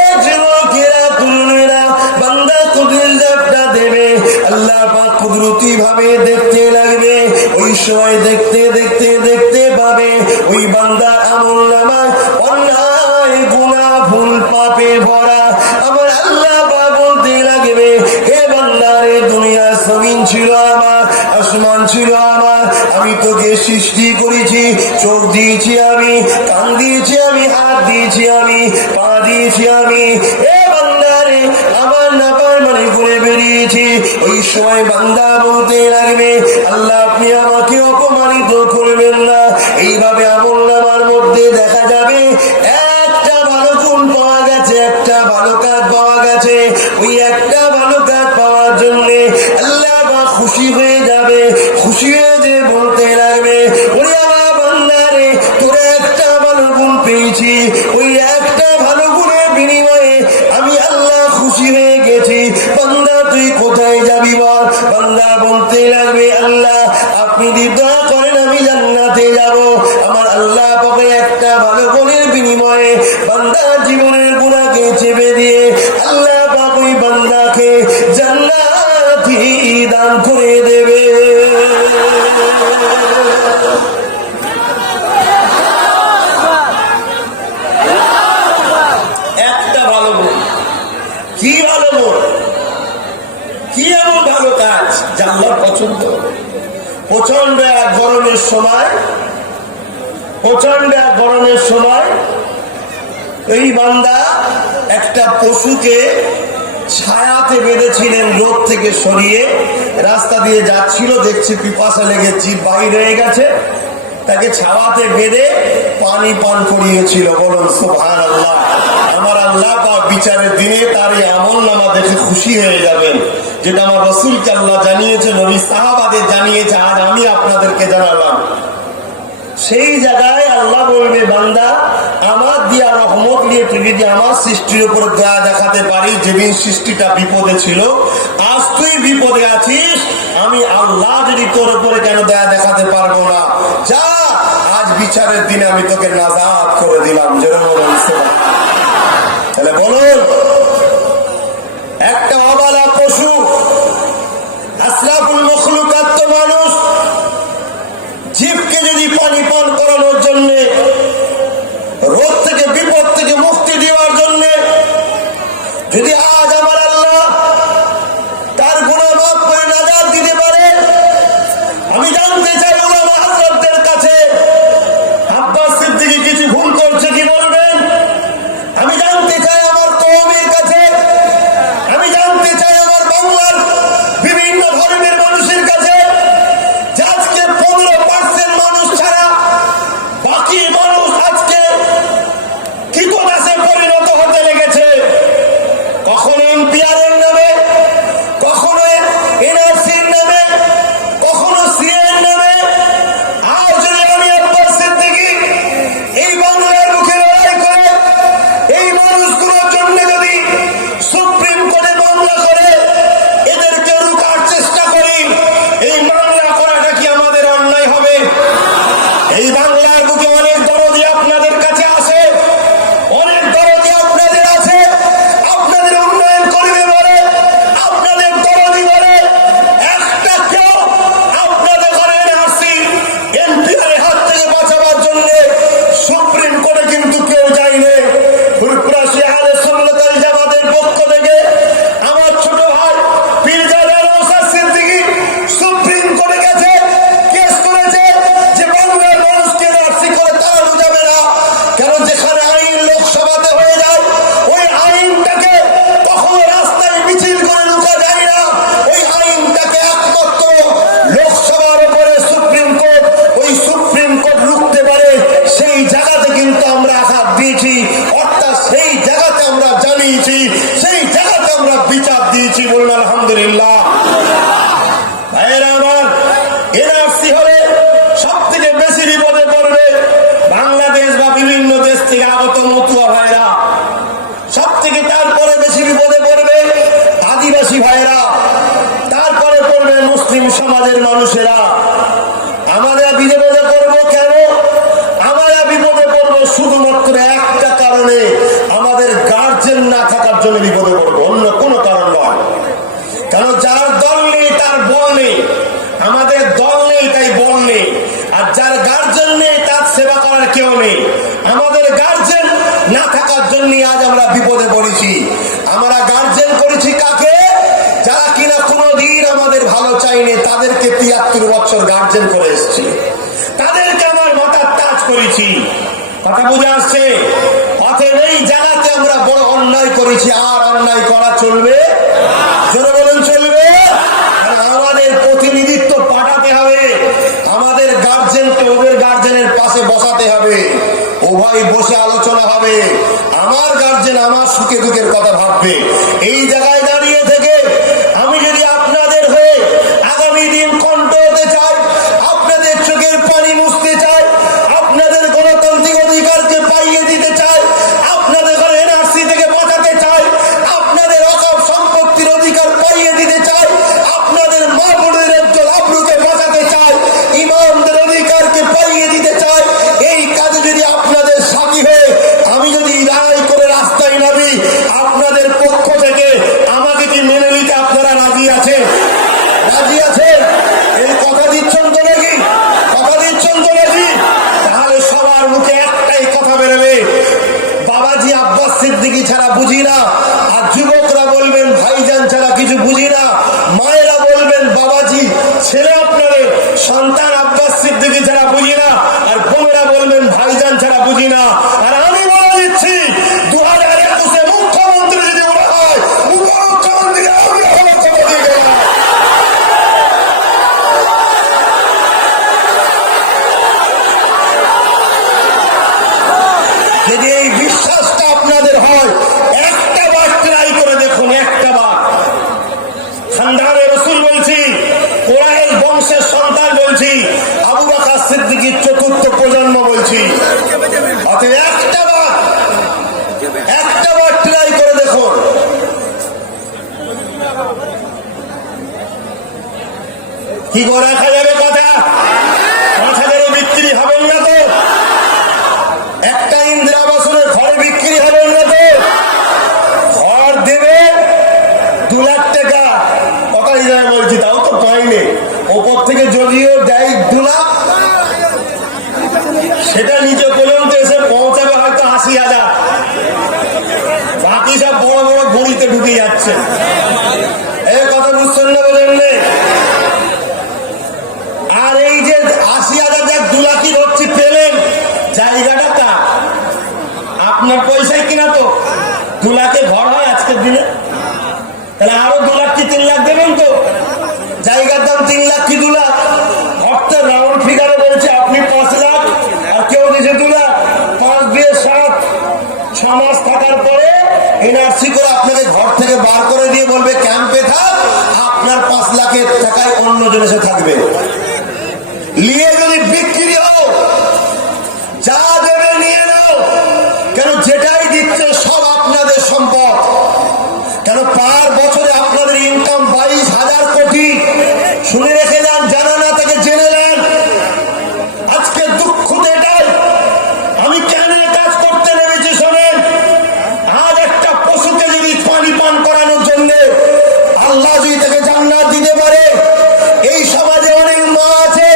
এ যুবকেরা তরুণেরা, বান্দা তোদের হিসাবটা দেবে। আল্লাহ পাক কুদরতি ভাবে দেখতে লাগবে, ওই সময় দেখতে দেখতে দেখতে পাবে ওই বান্দার আমলনামায় অন্যায় গুনাহ ভুল পাপে ভরা। আমার আল্লাহ পাক বলতে লাগবে, হে বান্দারে দুনিয়ার জমিন ছিল আমার, আসমান ছিল আমার, আমি তোকে সৃষ্টি করেছি, চোখ দিয়েছি আমি, কান দিয়েছি আমি, হাত দিয়েছি আমি, পা দিয়েছি আমি। এ বান্দারে আমার নাফরমানি করে বেরিয়েছি। ওই সময় বান্দা বলতে লাগবে, আল্লাহ আপনি আমাকে অপমানিত করবেন না। এইভাবে আমলনামার মধ্যে দেখা যাবে একটা ভালো গুণ পাওয়া গেছে, একটা ভালো কাজ পাওয়া গেছে। ওই একটা ভালো কাজ পাওয়ার জন্য আল্লাহ পাক খুশি হয়ে যাবে, খুশি হয়ে যে বলতে লাগবে, ওরে আমার বান্দারে তোরা একটা ভালো গুণ পেয়েছি, ওই একটা ভালো গুণের বিনিময়ে আমি আল্লাহ খুশি হয়ে গেছি। বান্দা তুই কোথায় যাবি বল? বান্দা বলতে লাগবে, আল্লাহ আপনি যদি দয়া করেন আমি জান্নাতে যাব। আমার আল্লাহ পাকে একটা ভালো গুণের বিনিময়ে বান্দার জীবনের গুনাহকে চেপে দিয়ে আল্লাহ পাক ওই বান্দাকে জান্নাতি দান করে দেবে। একটা ভালো গুণ, কি ভালো গুণ, কি এমন ভালো কাজ যা আল্লাহর পছন্দ? প্রচন্ড এক গরমের সময়, প্রচন্ড এক গরমের সময় এই বান্দা একটা পশুকে ছায়াতে বেঁধেছিলেন, রোদ থেকে সরিয়ে রাস্তা দিয়ে যাচ্ছিল, দেখছে পিপাসা লেগে জিভ বাহির হয়ে গেছে, তাকে ছায়াতে বেঁধে পানি পান করিয়েছিল। বলুন সুবহানাল্লাহ। আমার আল্লাহ পাক বিচারের দিনে তার এই আমলনামা দেখে খুশি হয়ে যাবেন, যেটা আমার রাসূলকে আল্লাহ জানিয়েছে, নবী সাহাবাদের জানিয়েছে, আজ আমি আপনাদেরকে জানালাম। সেই জায়গায় আল্লাহ বলবে, বান্দা আমার দিয়া রহমত নিয়ে তুই যদি আমার সৃষ্টির উপর দয়া দেখাতে পারি, যেদিন সৃষ্টিটা বিপদে ছিল, আজ তুই বিপদে আছিস, আমি আল্লাহ যদি তোর উপরে কেন দয়া দেখাতে পারবো না? যা, আজ বিচারের দিনে আমি তোকে নাজাত করে দিলাম। তাহলে বলুন, একটা অবালা পশু, আশরাফুল মখলুকাত তো মানুষ, জীবকে যদি পানি পান করানোর জন্য, রোদ থেকে বিপদ থেকে মুক্তি দেওয়ার জন্য, যদি আজ আমার আল্লাহ তার গুনাহ মাফ করে নাজাত দিতে পারে, আমি জানতে চাই ওলামা হযরতদের কাছে আব্বাস সিদ্দিকী কিছু ভুল করছে কি বলবেন? আমি জানতে চাই আমার কওমের কাছে, আমি জানতে চাই আমার বাংলার বিভিন্ন ধর্মের মানুষের কাছে, যে আজকে 15% মানুষ ছাড়া বাকি মানুষ আজকে কীটনাশে পরিণত হতে লেগেছে। কখন সমাজের মানুষেরা আমরা বিপদে পড়বো কেন? আমরা বিপদে পড়বো শুধুমাত্র একটা কারণে, আমাদের গার্জেন না থাকার জন্য বিপদে পড়বো, অন্য কোনো কারণ নয়। কারণ যার দল নেই তার বল নেই, আমাদের দল নেই তাই বল নেই। আর যার গার্জেন নেই তার সেবা করার কেউ নেই। আমাদের গার্জেন না থাকার জন্য আজ আমরা বিপদে পড়েছি। আমরা গার্জেন করেছি কাকে? যারা কিনা কোনোদিন আমাদের ভালো চাইনি, তাদেরকে ৭৩ বছর গার্জেন করে এসেছি, তাদেরকে আমার মাথার তাজ করেছি। কথা বুঝে আসছে? অতএব এই জায়গাতে আমরা বড় অন্যায় করেছি, আর অন্যায় করা চলবে? জোরে বলুন চলবে? আমাদের প্রতিনিধিত্ব পাঠাতে হবে, আমাদের গার্জেনকে ওদের গার্জেনের পাশে বসাতে হবে, উভয় বসে আলোচনা হবে, আমার গার্জেন আমার সুখে দুঃখের কথা ভাববে। এই জায়গায় দাঁড়িয়ে থেকে আমি যদি আপনাদের হয়ে আগামী দিন কণ্ঠ হতে চাই, আপনাদের চোখের পানি মুছতে চাই, আপনাদের গণতান্ত্রিক অধিকারকে পাইয়ে দিতে চাই, আপনাদের ঘরে এনআরসি থেকে বাঁচাতে চাই, আপনাদের অকাপ সম্পত্তির অধিকার পাইয়ে দিতে চাই, আপনাদের মা বোনের একজন আব্রুকে বাঁচাতে চাই, ইমামদের অধিকারকে পাইয়ে দিতে চাই, এই কাজে যদি আপনাদের সাথী হয়ে আমি যদি রায় করে রাস্তায় নামি, আপনাদের পক্ষ থেকে আমাকে কি মেনে নিতে আপনারা রাজি আছেন? রাজি আছেন? এই কথা দিচ্ছেন তো নাকি? কথা দিচ্ছেন তো নাকি? তাহলে সবার মুখে একটাই কথা বেরোবে, বাবাজি আব্বাস সিদ্দিকী ছাড়া বুঝি না। আর যুবকরা বলবেন ভাইজান ছাড়া কিছু বুঝি না। মায়েরা বলবেন বাবাজি ছেলে আপনাদের সন্তান আব্বাস সিদ্দিকী ছাড়া বুঝি না। আর বোনেরা বলবেন ভাইজান ছাড়া বুঝি না। আর আমি বলে দিচ্ছি 2021-এ মুখ্যমন্ত্রী যদি ওরা হয়, উপমুখ্যমন্ত্রী আমি হবো চমৎকার। যদি এই বিশ্বাসটা আপনাদের হয়, একটা বার ট্রাই করে দেখুন, একটা বার। খানদানে রসুল বলছি, কোরআনের বংশের সন্তান বলছি, আবু বকর সিদ্দিকীর ৪র্থ প্রজন্ম বলছি। অতএব একটা বার ট্রাই করে দেখুন। কি করে রাখা যাবে কথা? ৫,০০০ বিক্রি হবেন না তো? একটা ইন্দিরা আবাসনের ঘর বিক্রি হবেন না তো? ঘর দেবে 2 লাখ টাকা, কথা হিসাবে বলছি, তাও তো পাইনি। ওপর থেকে যদিও দেয় 2 লাখ, সেটা নিচে পর্যন্ত এসে পৌঁছাবে হয়তো ৮০,০০০, বাকি সব বড় বড় গড়িতে ঢুকে যাচ্ছে। এই কথা বুঝছেন না? বলেন নেই? আর এই যে ৮০,০০০ দেখ 2 লাখই হচ্ছে পেলেন, জায়গাটা কার? আপনার পয়সায় কিনা তো 2 লাখে ঘর হয় আজকের দিনে? তাহলে আরো 2 লাখ কি 3 লাখ দেবেন তো? জায়গার দাম 3 লাখ কি 2 লাখ? অর্থের রাউন্ড ফিগারে বলছে আপনি 5 লাখ, আর কেউ দিয়েছে 2 লাখ। 5 দিয়ে 7, 6 মাস থাকার পরে এনআরসি করে আপনাকে ঘর থেকে বার করে দিয়ে বলবে ক্যাম্পে থাক, আপনার 5 লাখের টাকায় অন্য জন এসে থাকবে। নিয়ে যদি বিক্রি হও, যা দেবে নিয়ে নাও, কেন যেটাই দিচ্ছে সব আপনাদের সম্পদ। কেন পার বছরে আপনাদের ইনকাম 22,০০০ কোটি। শুনে রেখে যান, জানা না থেকে জেনে নেন। আজকে দুঃখ এটাই, আমি কেন কাজ করতে নেমেছি শোনেন। আজ একটা পশুকে যদি পানি পান করানোর জন্য আল্লাহ যদি তাকে জান্নাত দিতে পারে, এই সমাজে অনেক মা আছে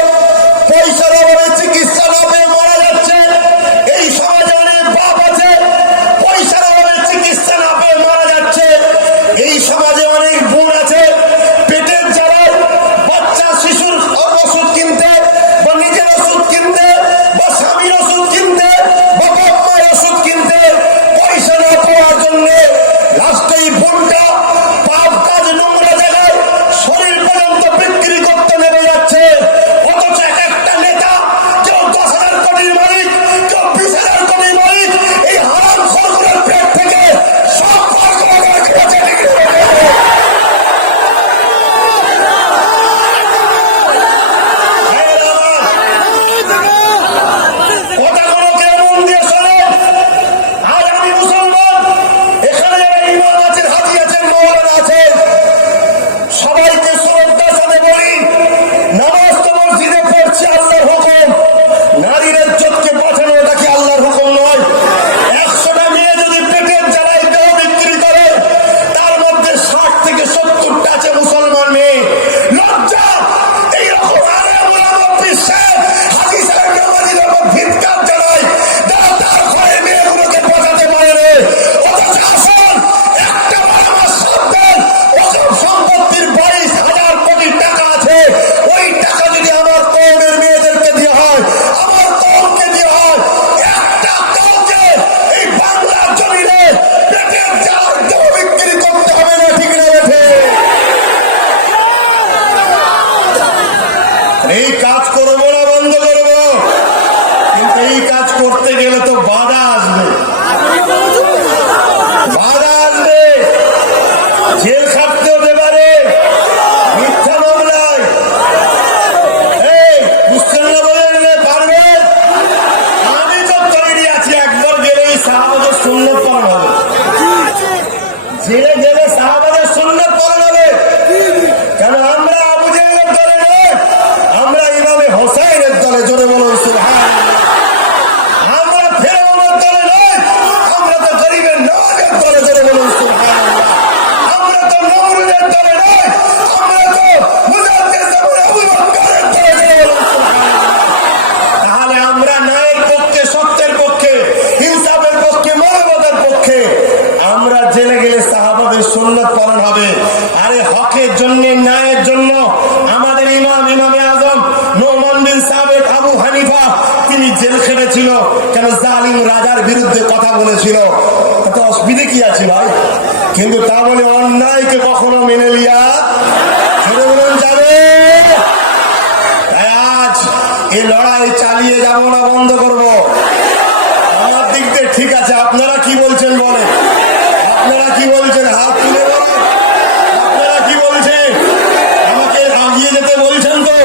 জেলে জেলে সাহাবাদের সুন্নাত পালন হবে। কেন আমরা আবু জাহেলের দলে নয়, আমরা ইমামে হোসেনের দলে। জোরে বলুন সুবহানাল্লাহ। আমরা ফেরাউনের দলে নয়, আমরা তো গরিবের নওয়াজের দলে। জোরে বলুন সুবহানাল্লাহ। আমরা তো নমরুদের দলে নয়, আমরা তো মুজাদ্দিদ জামান আবু বকরের দলে। জোরে বলুন সুবহানাল্লাহ। তাহলে আমরা ন্যায়ের পক্ষে, সত্যের পক্ষে, ইনসাফের পক্ষে, মানবতার পক্ষে। আমরা জেনে গেলে সাহাবাদের সুন্নাত পালন হবে। আরে হকের জন্য, ন্যায়ের জন্য আমাদের ইমামে আজম নোমান বিন সাবিত আবু হানিফা তিনি জেল খেটেছিল। কেন? জালিম রাজার বিরুদ্ধে কথা বলেছিল। তো অসুবিধে কি আছে ভাই? কিন্তু তা বলে অন্যায়কে কখনো মেনে লিয়া যাবে। তাই আজ এই লড়াই চালিয়ে যাব না বন্ধ করব? আমার দিক দিয়ে ঠিক আছে, আপনারা কি বলছেন বলেন? আপনারা কি বলছেন? হাত তুলে বলেন। আপনারা কি বলছেন? আমাকে আগিয়ে যেতে বলছেন তো?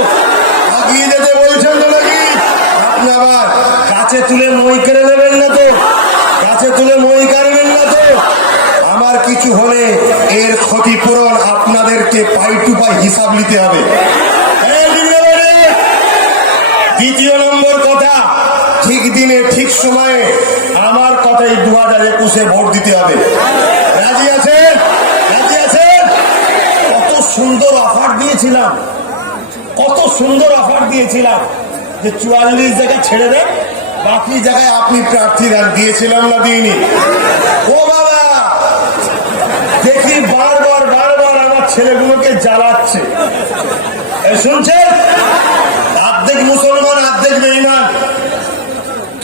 আগিয়ে যেতে বলছেন তো নাকি? আপনি আবার কাছে তুলে মই কেড়ে নেবেন না তো? কাছে তুলে মই কাড়বেন না তো? আমার কিছু হলে এর ক্ষতিপূরণ আপনাদেরকে পাই টু পাই হিসাব নিতে হবে। দ্বিতীয় নম্বর কথা, ঠিক দিনে ঠিক সময়ে আমার কথাই 2021-এ ভোট দিতে হবে। রাজি আছেন? রাজি আছেন? কত সুন্দর অফার দিয়েছিলাম, কত সুন্দর অফার দিয়েছিলাম যে 44 জায়গা ছেড়ে দেন, বাকি জায়গায় আপনি প্রার্থী দেন। দিয়েছিলাম না দিইনি? ও বাবা, দেখি বারবার বারবার আমার ছেলেগুলোকে জ্বালাচ্ছে। শুনছেন? অর্ধেক মুসলমান, অর্ধেক বেঈমান।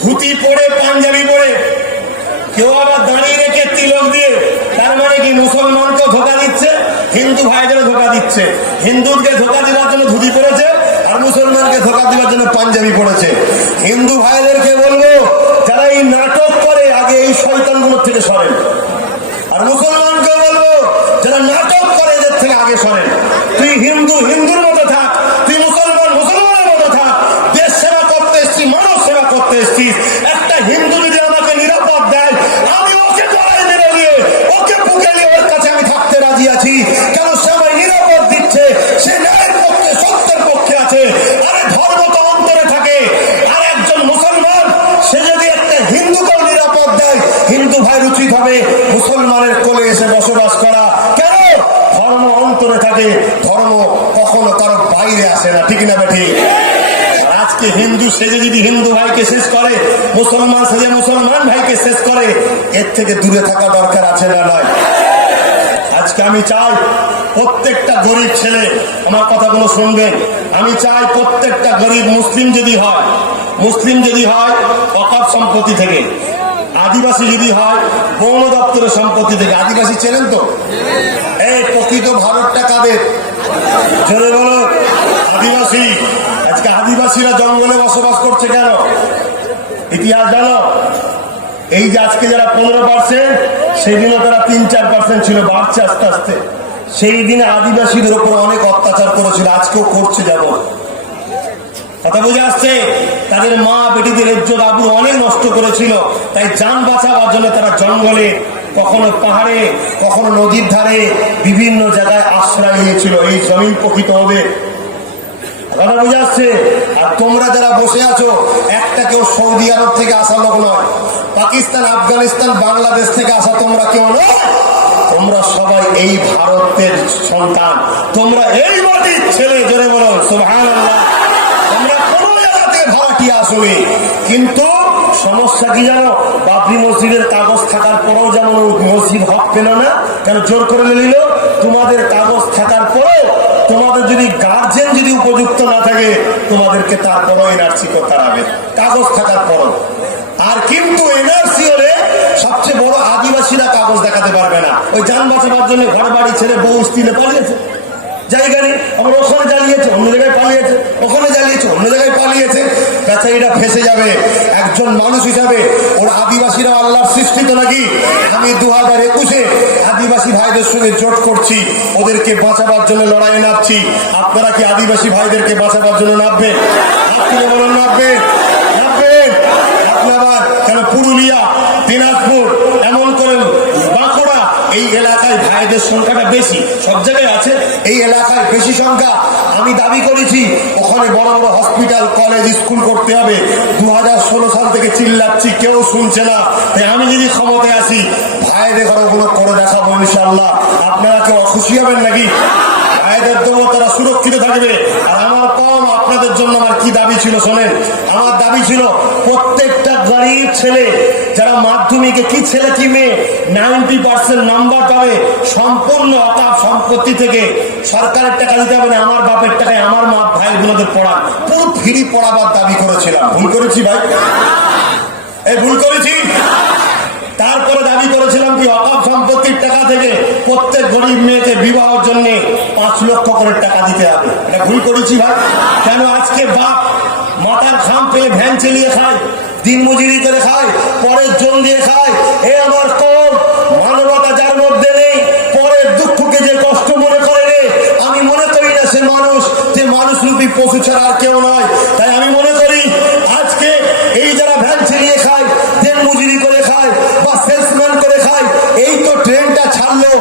ধুতি পরে, পাঞ্জাবি পরে, কেউ আবার দাঁড়িয়ে রেখে তিলক দিয়ে। তার মানে কি? মুসলমানকে ধোকা দিচ্ছে, হিন্দু ভাইদের ধোকা দিচ্ছে। হিন্দুকে ধোকা দেওয়ার জন্য ধুতি পড়েছে, আর মুসলমানকে ধোকা দেওয়ার জন্য পাঞ্জাবি পড়েছে। হিন্দু ভাইদেরকে বলবো, যারা এই নাটক করে আগে এই শয়তানগুলোর থেকে সরেন। আর মুসলমানকে বলবো, যারা নাটক করে এদের থেকে আগে সরেন। তুই হিন্দু হিন্দুর মতো থাক, তুই মুসলমান মুসলমানের মতো থাক। দেশ সেবা করতে এসছিস, মানব সেবা করতে এসছিস। একটা হিন্দু যদি আমাকে নিরাপদ দেয়, আমি ওকে জড়াই মেরে নিয়ে, ওকে বুকে নিয়ে ওর কাছে আমি থাকতে রাজি আছি। কেন? সে আমায় নিরাপদ দিচ্ছে, সে ন্যায়ের পক্ষে, সত্যের পক্ষে আছে। আরে ধর্ম তো অন্তরে থাকে। আর একজন মুসলমান সে যদি একটা হিন্দুকেও নিরাপদ দেয়, হিন্দু ভাইয়ের উচিত হবে মুসলমানের কোলে এসে বসবাস করা। কেন? ধর্ম অন্তরে থাকে, ধর্ম কখনো কারো বাইরে আসে না। ঠিক না বেঠি? আজকে হিন্দু সেজে যদি হিন্দু ভাইকে শেষ করে, মুসলমান সেজে মুসলমান ভাইকে শেষ করে, এর থেকে দূরে থাকা দরকার আছে না নয়? আজকে আমি চাই প্রত্যেকটা গরিব ছেলে আমার কথাগুলো শুনবেন। আমি চাই প্রত্যেকটা গরিব মুসলিম যদি হয়, মুসলিম যদি হয় ওয়াকফ সম্পত্তি থেকে, আদিবাসী যদি হয় বন দপ্তরের সম্পত্তি থেকে। আদিবাসী চেনেন তো? এই প্রকৃত ভারতটা কাদের? জোরে বলো। আদিবাসী। আজকে আদিবাসীরা জঙ্গলে বসবাস করছে কেন? ইতিহাস জানো? এই যে আজকে যারা 15%, সেই দিনও তারা 3-4% ছিল, বাড়ছে আস্তে আস্তে। সেই দিনে আদিবাসীদের উপর অনেক অত্যাচার করেছিল, আজকেও করছে। যেমন কথা বুঝে আসছে? তাদের মা বেটিদের ইজ্জত আবরু অনেক নষ্ট করেছিল। তাই জান বাঁচাবার জন্য তারা জঙ্গলে, কখনো পাহাড়ে, কখনো নদীর ধারে, বিভিন্ন জায়গায় আশ্রয় নিয়েছিল। এই জমিন প্রকৃত হবে। কথা বুঝে আসছে? আর তোমরা যারা বসে আছো, একটা কেউ সৌদি আরব থেকে আসা লোক নয়, পাকিস্তান, আফগানিস্তান, বাংলাদেশ থেকে আসা তোমরা কেউ নয়। তোমরা সবাই এই ভারতের সন্তান, তোমরা এই মাটির ছেলে। জোরে বলো সুবহানাল্লাহ। তোমরা কোন জায়গা থেকে ভাড়াটিয়া আসোনি। কিন্তু সমস্যা কি জানো? বাবরি মসজিদের কাগজ থাকার পরেও যেমন মসজিদ হক পেল না, কেন? জোর করে নিল। তোমাদের কাগজ থাকার পরেও তোমাদের যদি গার্জেন যদি উপযুক্ত না থাকে, তোমাদেরকে তারপরও এনআরসি করতে হবে, কাগজ থাকার পরও। আর কিন্তু এনআরসি হলে সবচেয়ে বড় আদিবাসীরা কাগজ দেখাতে পারবে না। ওই যান বাঁচাবার জন্য ঘর বাড়ি ছেড়ে বউ স্ত্রীলে পালিয়েছে। জায়গা নেই, আমার ওখানে জ্বালিয়েছে, অন্য জায়গায় পালিয়েছে, ওখানে জ্বালিয়েছে, অন্য জায়গায় পালিয়েছে। বেচারিটা ফেসে যাবে। একজন মানুষ হিসাবে ওর আদিবাসীরা আল্লাহর সৃষ্টি তো নাকি? আমি 2021-এ আদিবাসী ভাইদের সঙ্গে জোট করছি, ওদেরকে বাঁচাবার জন্য লড়াইয়ে নামছি। আপনারা কি আদিবাসী ভাইদেরকে বাঁচাবার জন্য নামবেন? আপনি বলুন নামবেন? নামবেন? আপনারা কেন পুরুলিয়া, দিনাজপুর, এমন করে বাঁকুড়া, এই এলাকায় ভাইদের সংখ্যাটা বেশি, সব জায়গায় আছে, এই এলাকায় বেশি সংখ্যা। আমি দাবি করেছি ওখানে বড় বড় হসপিটাল, কলেজ, স্কুল করতে হবে। 2016 সাল থেকে চিল্লাচ্ছি, কেউ শুনছে না। তাই আমি যদি ক্ষমতায় আসি ভাইদের ঘরে ওগুলো করে দেখাবো ইনশাল্লাহ। আপনারা কেউ অখুশি হবেন নাকি? ভাইদের দেবো, তারা সুরক্ষিত থাকবে। আর আমার কম, আপনাদের জন্য আমার কি দাবি ছিল শোনেন। আমার দাবি ছিল প্রত্যেকটা গরিব ছেলে যারা মাধ্যমিকে, কি ছেলে কি মেয়ে, 90% নাম্বার পাবে, সম্পূর্ণ অকাপ সম্পত্তি থেকে সরকারের টাকা দিতে হবে না, আমার বাপের টাকায় আমার মা ভাইগুলোদের পড়ান, পুরো ফ্রি পড়াবার দাবি করেছিলাম। ভুল করেছি ভাই? এই ভুল করেছি? তারপরে দাবি করেছিলাম কি অকাপ সম্পত্তির টাকা থেকে প্রত্যেক গরিব মেয়েকে বিবাহের জন্য 5 লক্ষ করে টাকা দিতে হবে। এটা ভুল করেছি ভাই? কেন আজকে বাপ মাথার ঘাম পেয়ে ভ্যান চালিয়ে খায়, দিন মজুরি করে খায়, পরের জন দিয়ে খায়। এ আমার কম, মানবতা যার মধ্যে নেই, পরের দুঃখকে যে কষ্ট মনে করে রে, আমি মনে করি না সে মানুষ, যে মানুষ রূপী পশু ছাড়া আর কেউ নয়। তাই আমি মনে করি আজকে এই যারা ভ্যান চালিয়ে খায়, দিন মজুরি করে খায় বা সেলসম্যান করে খায়, এই তো ট্রেনটা ছাড়লো।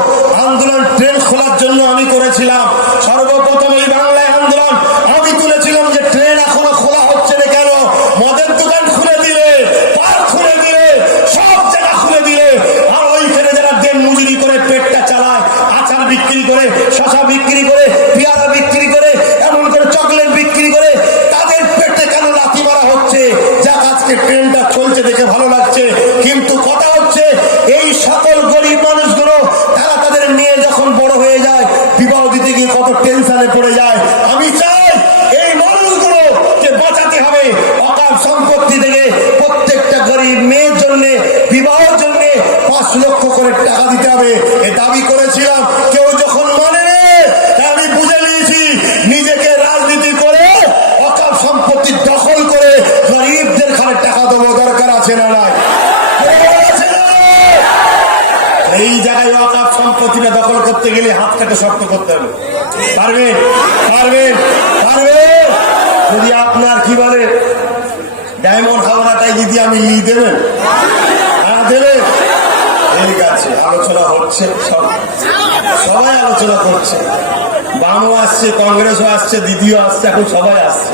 আন্দোলন ট্রেন খোলার জন্য আমি করেছিলাম সর্বপ্রথম এই বাংলায় আন্দোলন। আমি তুলেছিলাম যে ট্রেন এখনো খোলা হচ্ছে না কেন? মদের দোকান খুলে দিলে, পার্ক খুলে দিলে, সব জায়গা খুলে দিলে, আর ওইখানে যারা দিন মজুরি করে পেটটা চালায়, আচার বিক্রি করে, শশা বিক্রি করে, পেয়ারা বিক্রি করে, এমন করে চকলেট বিক্রি করে, তাদের পেটে কেন লাথি মারা হচ্ছে? যাক আজকে ট্রেনটা চলছে দেখে ভালো লাগছে, কিন্তু কথা হচ্ছে এই সকল গরিব মানুষগুলো তারা তাদের মেয়ে যখন বড় হয়ে যায়, বিবাহ দিতে গিয়ে কত টেনশনে পড়ে যায়। আমি চাই এই মানুষগুলোকে বাঁচাতে হবে অকাপ সম্পত্তি থেকে। প্রত্যেকটা গরিব মেয়ের জন্য বিবাহের জন্য 5 লক্ষ করে টাকা দিতে হবে, এ দাবি করেছিলাম। কেউ যখন মানে আমি বুঝে নিয়েছি নিজেকে রাজনীতি করে অকাপ সম্পত্তি দখল করে গরিবদের ঘরে টাকা দেবো, দরকার আছে না নাই? এই জায়গায় অকাপ সম্পত্তিটা দখল করতে গেলে হাতটাকে শক্ত করতে হবে। পারবেন? পারবেন? পারবেন? যদি আপনার কি বলে ডায়মন্ড হাওড়াটাই যদি আমি দেবেন, হ্যাঁ দেবেন। ঠিক আছে, আলোচনা হচ্ছে, সবাই আলোচনা করছে, বামও আসছে, কংগ্রেসও আসছে, দিদিও আসছে, এখন সবাই আসছে।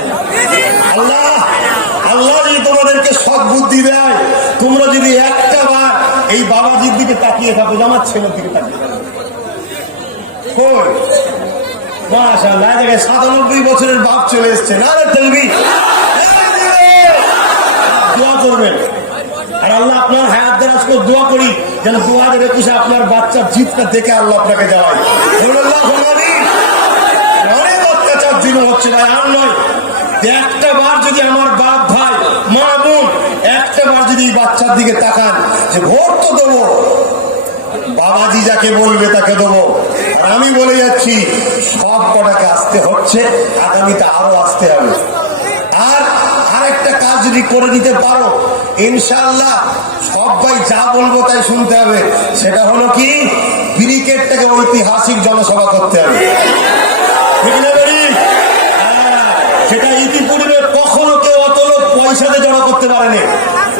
আল্লাহ আল্লাহ যদি তোমাদেরকে সৎ বুদ্ধি দেয়, তোমরা যদি একটা বার এই বাবাজির দিকে তাকিয়ে থাকো, আমার ছেলের দিকে তাকিয়ে থাকো, কই মাশাআল্লাহ 97 বছরের বাপ চলে এসছে। না রে তলবি, দোয়া করবেন। আর আল্লাহ আপনার হায়াত দারাজ করে দোয়া করি যেন 2021 আপনার বাচ্চার জিতটা দেখে আল্লাহ আপনাকে দেওয়ায়। অনেক অত্যাচার জুলুম হচ্ছে ভাই, আর নয়। একটা বার যদি আমার বাপ ভাই মা বোন একটা বার যদি বাচ্চার দিকে তাকান যে ভোট তো দেবো, বাবাজি যাকে বলবে তাকে দেবো। আমি বলে যাচ্ছি সব কটাকে আসতে হচ্ছে, আগামীতে আরো আসতে হবে। আর আরেকটা কাজ যদি করে দিতে পারো ইনশাআল্লাহ সবাই যা বলবো তাই শুনতে হবে। সেটা হলো কি, ব্রিগেডটাকে ঐতিহাসিক জনসভা করতে হবে। ঠিক না বলি? সেটা ইতিপূর্বে কখনো কেউ অত লোক পয়সাতে জড়ো করতে পারেনি।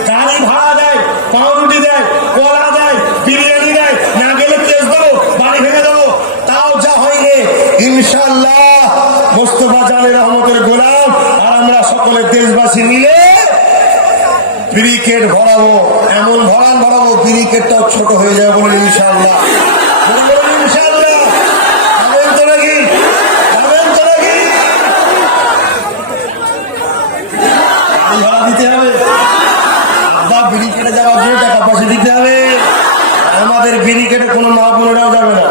গাড়ি ভাড়া দেয়, পাউরুটি দেয়, কলা দেয়, বিরিয়ানি দেয়, না গেলে কেস দেবো, বাড়ি ভেঙে দেবো, তাও যা হয়নি। ইনশাআল্লাহ মোস্তফা জানের রহমতের গোলাম আর আমরা সকলের দেশবাসী মিলে ব্রিগেড ভরাবো, এমন ভরাবো ব্রিগেডটাও ছোট হয়ে যাবে বলে ইনশাআল্লাহ। ইনশাআল্লাহ পাবেন তো নাকি? পাবেন তো নাকি? ভাড়া দিতে হবে, আবার ব্রিগেডে যাওয়ার জন্য টাকা পয়সা দিতে হবে। আমাদের ব্রিগেডে কোনো মা বোনেরাও যাবে না,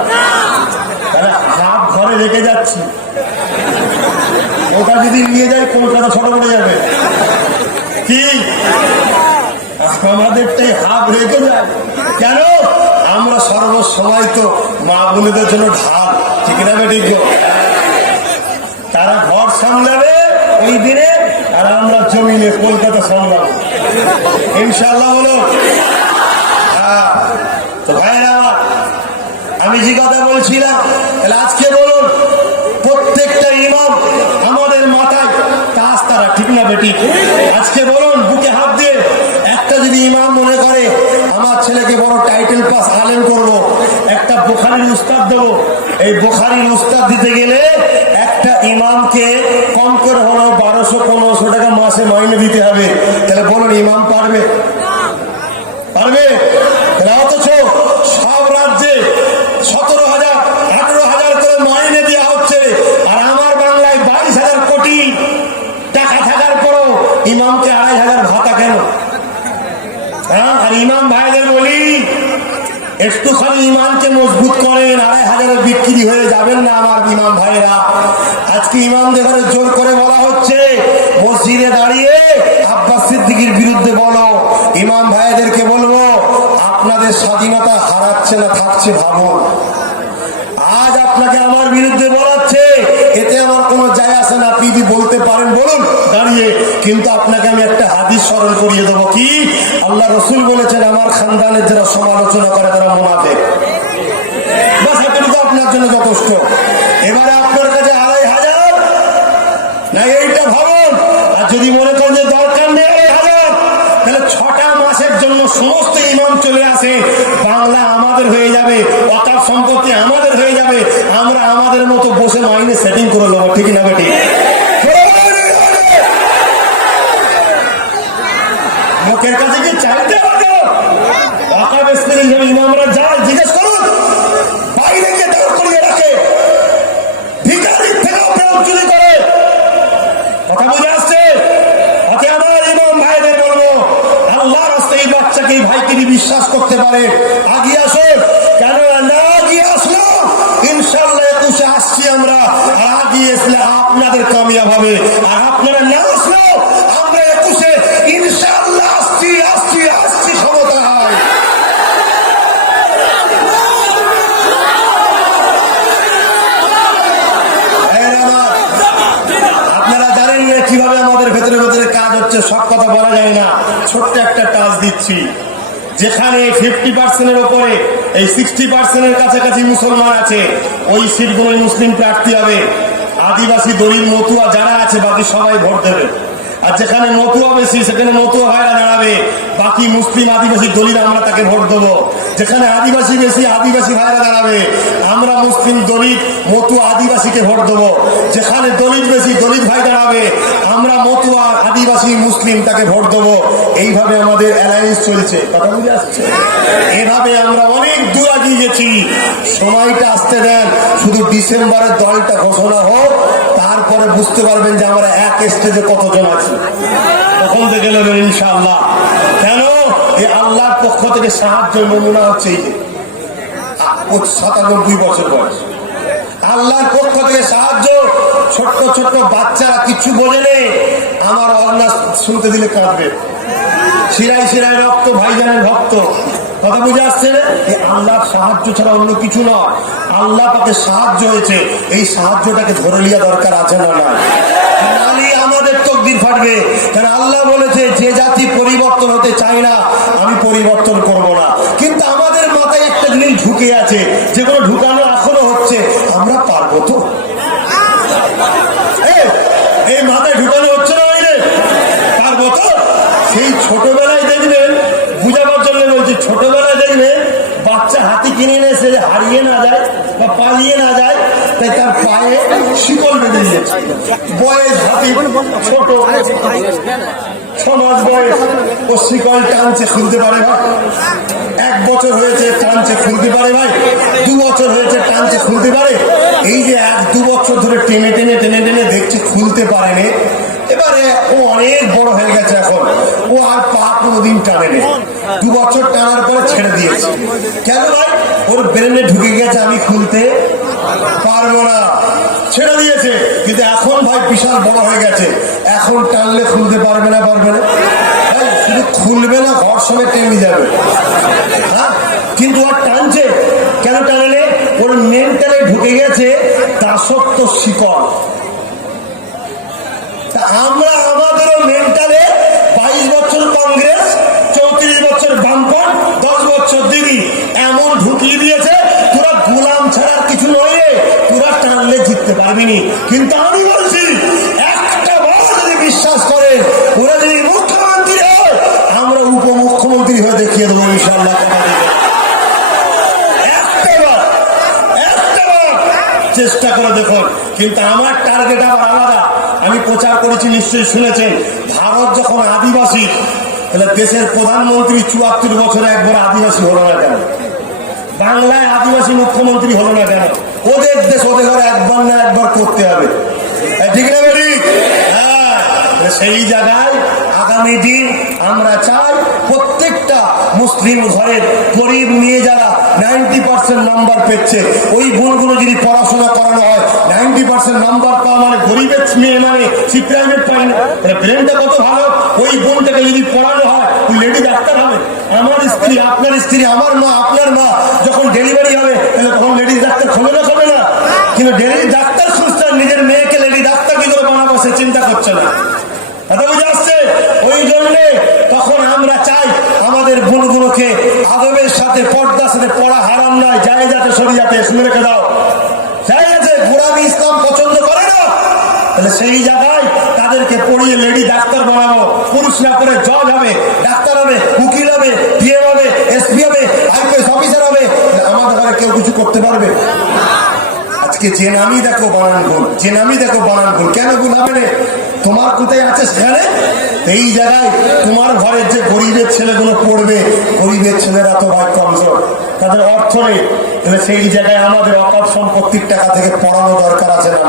হাত ঘরে রেখে যাচ্ছি, ওটা যদি নিয়ে যায় কলকাতা ছোট পড়ে যাবে। কি আমাদেরটাই হাত রেখে যায় কেন? আমরা সর্বসময় তো মা বোনেদের জন্য ঢাল, ঠিক না বেঠিক? তারা ঘর সামলাবে ওই দিনে, আর আমরা জমিনে কলকাতা সামলাবো ইনশাআল্লাহ। বলো হ্যাঁ। তো ভাইরা আমি যে কথা বলছিলাম, তাহলে আজকে বলুন প্রত্যেকটা ইমাম আমাদের মাথায় তাজ তারা, ঠিক না বেটি? আজকে বলুন বুকে হাত দিয়ে একটা যদি ইমাম মনে করে আমার ছেলেকে বড় টাইটেল পাস আলেম করব, একটা বুখারীর উস্তাদ দেবো। এই বুখারীর উস্তাদ দিতে গেলে একটা ইমামকে কম করে হলো 1200-1500 টাকা মাসে মাইনে দিতে হবে। তাহলে বলুন ইমাম পারবে? পারবে? অথচ সব রাজ্যে 17,000, 18,000 করে মাইনে দেওয়া হচ্ছে, আর আমার বাংলায় 22,000 কোটি টাকা থাকার পরও ইমামকে 2,500 ভাতা কেন? হ্যাঁ, আর ইমাম ভাইদের বলি একটুখানি ইমানকে মজবুত করেন, 2,500 বিক্রি হয়ে যাবেন না আমার ইমাম ভাইরা। আজকে ইমামদের ঘরে জোর করে বলা হচ্ছে মসজিদে দাঁড়িয়ে আব্বাস সিদ্দিকীর বিরুদ্ধে বলো। ইমাম ভাইদেরকে বলবো আপনাদের স্বাধীনতা হারাচ্ছে না থাকছে ভাবুন। আজ আপনাকে আমার বিরুদ্ধে বলাচ্ছে, এতে আমার কোনো যায় আসে না, আপনি যদি বলতে পারেন বলুন দাঁড়িয়ে, কিন্তু আপনাকে আমি একটা হাদিস স্মরণ করিয়ে দেবো। কি? আল্লাহ রসুল বলেছেন আমার খানদানের যারা সমালোচনা করে তারা মুনাফিক। বাস এটুকু আপনার জন্য যথেষ্ট। এবারে আপনার কাছে 2,500 না, এইটা ভাবুন। আর যদি মনে করেন যে দরকার নেই 2,500, তাহলে 6টা মাসের জন্য সমস্ত ইমাম চলে আসে, বাংলা আমাদের হয়ে যাবে, ওয়াকফ সম্পত্তি আমাদের হয়ে যাবে, আমরা আমাদের মতো বসে মাইনে সেটিং করে নেবো। ঠিক না বেটি? লোকের কাছে কি চাইতে হবে? ইমামরা যায় জিজ্ঞেস করুন, বাইরে গিয়ে দাঁড় করিয়ে রাখে, ভিখারির থেকেও পেট চুরি করে। কথা বুঝে আসছে? আজকে আমার ইমাম ভাইদের বলবো আল্লাহর রাস্তায় এই বাচ্চাকে এই ভাইকে বিশ্বাস করতে পারে, আগিয়ে আসুন। কেন না আগিয়ে আসলো? ইনশাল্লাহ 21-এ আসছি আমরা, আর আগিয়ে আসলে আপনাদের কামিয়াব হবে। আর আপনারা না আসলো আমরা 21-এ ইনশাল্লাহ আসছি আসছি আসছি ক্ষমতা হয়। আপনারা জানেন না কিভাবে আমাদের ভেতরে ভেতরে কাজ হচ্ছে, সব কথা বলা যায় না। ছোট্ট একটা টাচ দিচ্ছি। যেখানে 50%-এর উপরে এই 60%-এর কাছাকাছি মুসলমান আছে, ওই সিটগুলো মুসলিম প্রার্থী হবে। আদিবাসী দলিল মতুয়া যারা আছে বাকি সবাই ভোট দেবে। আর যেখানে মতুয়া বেশি সেখানে মতুয়া ভাইরা দাঁড়াবে, বাকি মুসলিম আদিবাসী দলিল আমরা তাকে ভোট দেবো। যেখানে আদিবাসী বেশি আদিবাসী ভাইরা দাঁড়াবে, আমরা মুসলিম দলিত মতুয়া আদিবাসীকে ভোট দেবো। যেখানে দলিত বেশি দলিত ভাই দাঁড়াবে, আমরা মতুয়া আদিবাসী মুসলিম তাকে ভোট দেবো। এইভাবে আমাদের অ্যালায়েন্স চলছে। কথা বুঝে আসছে? এভাবে আমরা অনেক দূর এগিয়ে গেছি। সময়টা আসতে দেন, শুধু ডিসেম্বরের দলটা ঘোষণা হোক, তারপরে বুঝতে পারবেন যে আমরা এক স্টেজে কতজন আছি। তখন থেকে নেবেন ইনশাআল্লাহ। কেন? এই আল্লাহর পক্ষ থেকে সাহায্য নমুনা হচ্ছে এই যে 97 বছর বয়স, আল্লাহর পক্ষ থেকে সাহায্য। ছোট্ট ছোট্ট বাচ্চারা কিছু বোঝে নেই, আমার অন্না শুনতে দিলে কাঁদবে। শিরায় শিরায় রক্ত, ভাইজানের ভক্ত। কথা বুঝে আসছে না? এই আল্লাহর সাহায্য ছাড়া অন্য কিছু নয়। আল্লাহ পাকে সাহায্য হয়েছে, এই সাহায্যটাকে ধরে লিয়া দরকার আছে না? না, আমাদের তকদির ফাটবে। কারণ আল্লাহ বলেছে যে জাতি পরিবর্তন হতে চায় না আমি পরিবর্তন করব না। কিন্তু আমাদের মাথায় একটা জিনিস ঢুকে আছে, যেগুলো ঢুকানো এখনো হচ্ছে, আমরা পারবো তো? এই মাথায় ঢুকানো হচ্ছে না, পারবো তো? সেই ছোটবেলায় দেখবেন, বুঝাবার জন্য বলছি, ছোটবেলায় দেখবেন বাচ্চা হাতি কিনে এনে সে হারিয়ে না যায় বা পালিয়ে না যায়, তাই তার পায়ে শিকল বেঁধে দিয়েছে। বয়স হাতি ছোট, 6 মাস বয়স, ও শিকল টানছে, খুলতে পারে ভাই? 1 বছর হয়েছে টানছে, খুলতে পারে ভাই? 2 বছর হয়েছে টানছে, খুলতে পারে? এই যে 1-2 বছর ধরে টেনে টেনে টেনে টেনে দেখছে, খুলতে পারেনি। এবারে ও অনেক বড় হয়ে গেছে, এখন ও আর পা কোনোদিন টানেনি। 2 বছর টানার পরে ছেড়ে দিয়েছে। কেন ভাই? ওর ব্রেনে ঢুকে গেছে আমি খুলতে পারবো না, ছেড়ে দিয়েছে। কিন্তু এখন ভাই বিশাল বড় হয়ে গেছে, এখন টানলে খুলতে পারবে না? পারবে না? শুধু খুলবে না, ঘর সঙ্গে টেনে যাবে। হ্যাঁ, কিন্তু আর টানছে কেন? টানলে ওর মেন্টালে ঢুকে গেছে দাসত্ব শিকল। আমরা আমাদেরও মেন্টালে 22 বছর কংগ্রেস, 34 বছর বামপন্থ, 10 বছর দিদি এমন ঢুকিয়ে দিয়েছে, তোরা গোলাম ছাড়া কিছু নয়, তোরা টানলে জিততে পারবিনি। কিন্তু আমি বলছি, একটা বার যদি বিশ্বাস করে, ওরা যদি মুখ্যমন্ত্রী হয়, আমরা উপমুখ্যমন্ত্রী হয়ে দেখিয়ে দেবো। ইনশাআল্লাহ কথা দেবেন। একটাবার চেষ্টা করে দেখুন। কিন্তু আমার টার্গেট আবার আলাদা। আমি প্রচার করেছি, নিশ্চয়ই শুনেছেন, ভারত যখন আদিবাসী, তাহলে দেশের প্রধানমন্ত্রী 74 বছরে একবার আদিবাসী হলো না কেন? বাংলায় আদিবাসী মুখ্যমন্ত্রী হলো না কেন? ওদের দেশ, ওদের ঘরে একবার না একবার করতে হবে, ঠিক না বেটি? হ্যাঁ, সেই জায়গায় আগামী দিন আমরা চাই প্রত্যেকটা মুসলিম ঘরের গরিব মেয়ে যারা 90% নাম্বার পেচ্ছে, ওই বোনগুলো যদি পড়াশোনা করানো হয়, 90% নাম্বার পাওয়া মানে গরিবের মেয়ে মানে সে প্রাইভেট পায় না, ব্রেনটা কত ভালো। ওই বোনটাকে যদি পড়ানো হয়, লেডি ডাক্তার হবে। আমার স্ত্রী, আপনার স্ত্রী, আমার মা, আপনার মা যখন ডেলিভারি হবে, তাহলে তখন লেডি ডাক্তার হবে না? হবে না? কিন্তু লেডি ডাক্তার খুঁজতে নিজের মেয়েকে লেডি ডাক্তার কি করে বানাবো সে চিন্তা করছে না। বুঝে আসছে? ওই জন্যে তখন আমরা চাই আমাদের বোনগুলোকে আদবের সাথে, পর্দার সাথে পড়া হারাম নয়, জায়েজ আছে শরীয়তে, শুনে রেখে দাও। জায়েজ আছে, গোলামি ইসলাম পছন্দ করে না, তাহলে সেই জায়গায় তাদেরকে পড়িয়ে লেডি ডাক্তার বানাবো। পুরুষরা করে জজ হবে, ডাক্তার হবে, উকিল হবে, ডিএম হবে, এসপি হবে, আইপিএস অফিসার হবে। আমাদের ঘরে কেউ কিছু করতে পারবে? আজকে যে নামই দেখো বানান ভুল, যে নামই দেখো বানান ভুল। কেন ভুল হবে রে? তোমার কোথায় আছে সেখানে? এই জায়গায় তোমার ঘরের যে গরিবের ছেলেগুলো পড়বে, গরিবের ছেলেরা তো ভাই কমজোর, তাদের অর্থ নেই, তাহলে সেই জায়গায় আমাদের অকাপ সম্পত্তির টাকা থেকে পড়ানো দরকার আছে না?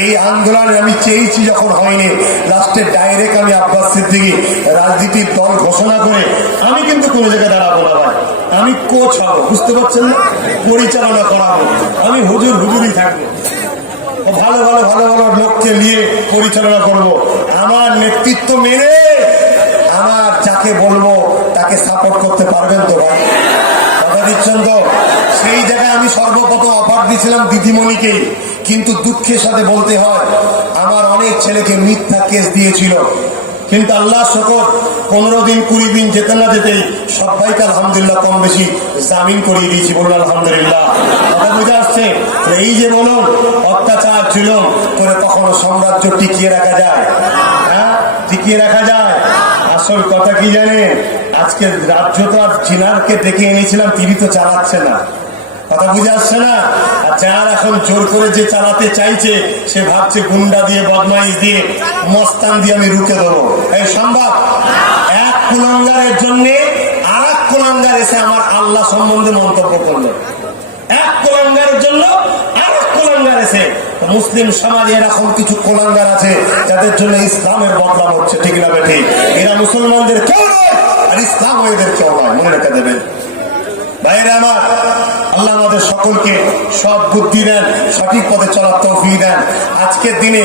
এই আন্দোলন আমি চেয়েছি যখন হয়নি, লাস্টে ডাইরেক্ট আমি আব্বাস সিদ্দিকী রাজনীতির দল ঘোষণা করে আমি কিন্তু কোনো জায়গায় দাঁড়াবো না ভাই, আমি কোচ হবো, বুঝতে পারছেন না? পরিচালনা করাবো, আমি হুজুরই থাকবো, ভালো ভালো ভালো ভালো লোককে নিয়ে পরিচালনা করব। আমার নেতৃত্ব মেনে আমার যাকে বলবো তাকে সাপোর্ট করতে পারবেন তো ভাই? কথা দিচ্ছেন তো? সেই জায়গায় আমি সর্বপ্রথম অফার দিয়েছিলাম দিদিমণিকেই, কিন্তু দুঃখের সাথে বলতে হয় আমার অনেক ছেলেকে মিথ্যা কেস দিয়েছিল, কিন্তু আল্লাহ শকর 15 দিন 20 দিন যেতে না যেতেই সবাইকে আলহামদুলিল্লাহ কম বেশি জামিন করিয়ে দিয়েছি, বলুন আলহামদুলিল্লাহ। কথা বুঝে আসছে? এই যে বলুন অত্যাচার ছিল করে কখনো সাম্রাজ্য টিকিয়ে রাখা যায়? হ্যাঁ, টিকিয়ে রাখা যায়। আসল কথা কি জানেন? আজকে রাজ্য তো আর চিনারকে ডেকে এনেছিলাম, তিনি তো চালাচ্ছে না। কথা বুঝে আসছে না? আর যার এখন জোর করে যে চালাতে চাইছে সে ভাবছে গুন্ডা দিয়ে, বদমাইশ দিয়ে, মস্তান দিয়ে আমি রুখে দেবো। এই সম্ভব? এক কুলাঙ্গারের জন্য আর এক কুলাঙ্গার এসে আমার আল্লাহ সম্বন্ধে মন্তব্য করলো, এক কুলাঙ্গারের জন্য আর এক কুলাঙ্গার এসে। মুসলিম সমাজে এরকম কিছু কুলাঙ্গার আছে যাদের জন্য ইসলামের বদনাম হচ্ছে, ঠিক না বেঠিক? এরা মুসলমানদের কেউ নয় আর ইসলাম এদের কেউ নয়, মনে রেখে দেবেন ভাইরা আমার। আল্লাহ আমাদের সকলকে সব বুদ্ধি দেন, সঠিক পথে চলার তৌফিক দেন। আজকের দিনে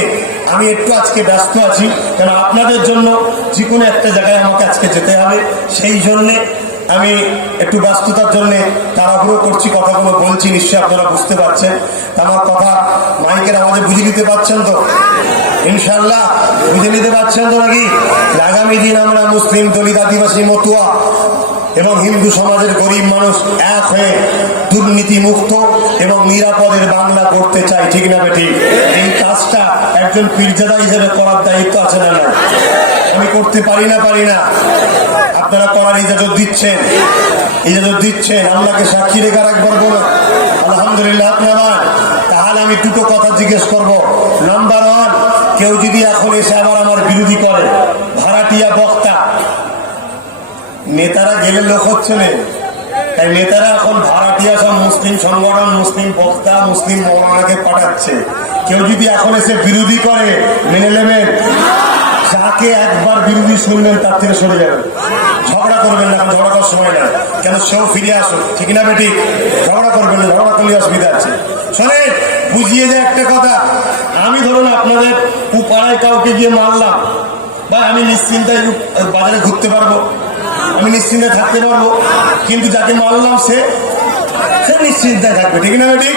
আমি একটু আজকে ব্যস্ত আছি, কারণ আপনাদের জন্য যে কোনো একটা জায়গায় আমাকে আজকে যেতে হবে, সেই জন্যে আমি একটু ব্যস্ততার জন্য তাড়াহুড়ো করছি, কথাগুলো বলছি, নিশ্চয়ই আপনারা বুঝতে পারছেন। আমার কথা মাইকের আওয়াজে বুঝে নিতে পারছেন তো? ইনশাল্লাহ বুঝে নিতে পারছেন তো নাকি? আগামী দিন আমরা মুসলিম, দলিত, আদিবাসী, মতুয়া এবং হিন্দু সমাজের গরিব মানুষ এক হয়ে দুর্নীতি মুক্ত এবং নিরাপদের বাংলা করতে চাই, ঠিক না বেটি? এই কাজটা একজন পীরজাদা হিসেবে করার দায়িত্ব আছে না? না, আমি করতে পারি না? আপনারা করার ইজাজত দিচ্ছেন, আল্লাহকে সাক্ষী রেখে রাখবার বলো আলহামদুলিল্লাহ। আপনার তাহলে আমি দুটো কথা জিজ্ঞেস করবো। নাম্বার 1, কেউ যদি এখন এসে আবার আমার বিরোধী করে, ভাড়াটিয়া বক্তা, নেতারা গেলে লোক হচ্ছে না, তাই নেতারা এখন ভাড়াটিয়া সব মুসলিম সংগঠন, মুসলিম বক্তা, মুসলিম মৌলানাকে পাঠাচ্ছে। কেউ যদি এখন এসে বিরোধী করে, মেনে নেবেন? যাকে একবার বিরোধী শুনবেন তার থেকে সরে যাবেন, ঝগড়া করবেন না, ঝগড়া করার সময় না, কেন সেও ফিরে আসো, ঠিক না বেটি? ঝগড়া করবেন না, ঝগড়া করলে অসুবিধা আছে। শোনেন, বুঝিয়ে যায় একটা কথা, আমি ধরুন আপনাদের পাড়ায় কাউকে গিয়ে মারলাম, বা আমি নিশ্চিন্তায় বাজারে ঘুরতে পারবো, আমি নিশ্চিন্তে থাকতে পারবো, কিন্তু যাকে মারলাম সে নিশ্চিন্তায় থাকবে, ঠিক না বেটি?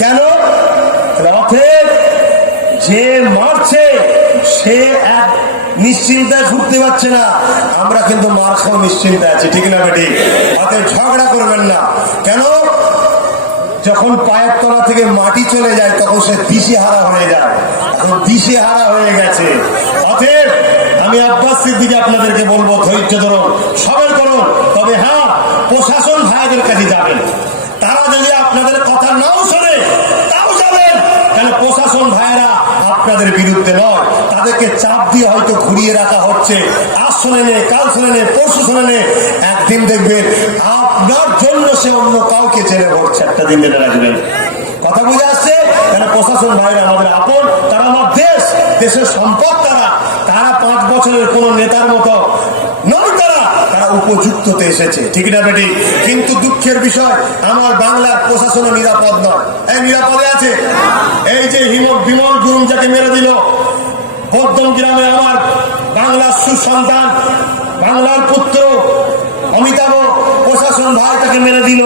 কেন? অতএব যে মারছে সে এক নিশ্চিন্তায় ঘুরতে পারছে না, আমরা কিন্তু মার খাও নিশ্চিন্তায় আছি, ঠিক না বেটি? অতএব ঝগড়া করবেন না। কেন? যখন পায়ের তলা থেকে মাটি চলে যায় তখন সে দিশেহারা হয়ে যায়, এখন দিশেহারা হয়ে গেছে। অতএব আমি আব্বাস সিদ্দিকী আপনাদেরকে বলবো, ধৈর্য ধরুন, সবর করুন। তবে হ্যাঁ, প্রশাসন ভাইদের কাছে যাবেন। তারা যদি আপনাদের কথা নাও শোনে তাও যাবেন, কেন প্রশাসন ভাইরা আপনাদের বিরুদ্ধে নয়, তাদেরকে চাপ দিয়ে হয়তো ঘুরিয়ে রাখা হচ্ছে। আজ শোনে নে, কাল শোনে নে, পরশু শোনে নে, একদিন দেখবেন আপনার জন্য সে অন্য কাউকে ছেড়ে ভরছে। একটা দিন জেনে রাখবেন। কথা বুঝে আসছে? কেন প্রশাসন ভাইরা আমাদের আপন, তারা আমার দেশ, দেশের সম্পদ। তারা 5 বছরের কোন নেতার মতো নয়, তারা উপযুক্ততে এসেছে, ঠিক না বেটি? কিন্তু দুঃখের বিষয়, আমার বাংলার প্রশাসন নিরাপদ নয়। এই নিরাপদে আছে? এই যে বিমল গুরুং যাকে মেরে দিল বর্ধন গ্রামে, আমার বাংলার সুসন্তান, বাংলার পুত্র অমিতাভ, প্রশাসন ভাই তাকে মেরে দিল।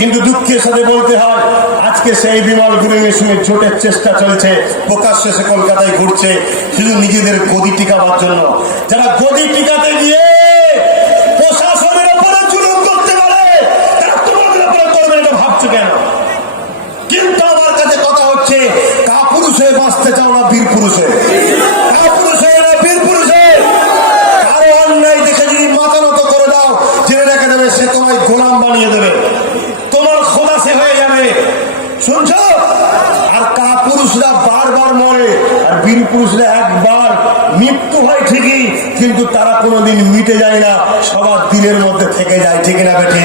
কিন্তু দুঃখের সাথে বলতে হয়, আজকে সেই বিমল গুরুং এর সঙ্গে জোটের চেষ্টা চলছে, প্রকাশ্যে সে কলকাতায় ঘুরছে শুধু নিজেদের গদি টিকাবার জন্য। যারা গদি টিকাতে গিয়ে প্রশাসনের উপরে জুলুম করতে পারে, তারা তোমাদের উপরে করবে, এটা ভাবছো কেন? কিন্তু আমার কাছে কথা হচ্ছে, কাপুরুষ হয়ে বাঁচতে চাও না বীর পুরুষ হয়ে? কাপুরুষ হয়ে না বীর পুরুষ হয়ে? কারো অন্যায় দেখে যদি মাথা নত করে দাও, জেনে রেখে দেবে সে তোমায় গোলাম বানিয়ে দেবে, তোমার খোদা সে হয়ে যাবে। শুনছ? আর কাপুরুষরা বারবার মরে, আর বীর পুরুষরা একবার মৃত্যু হয় ঠিকই, কিন্তু তারা কোনোদিন মিটে যায় না, সবার দিলের মধ্যে থেকে যায়, ঠিক না বেঠি?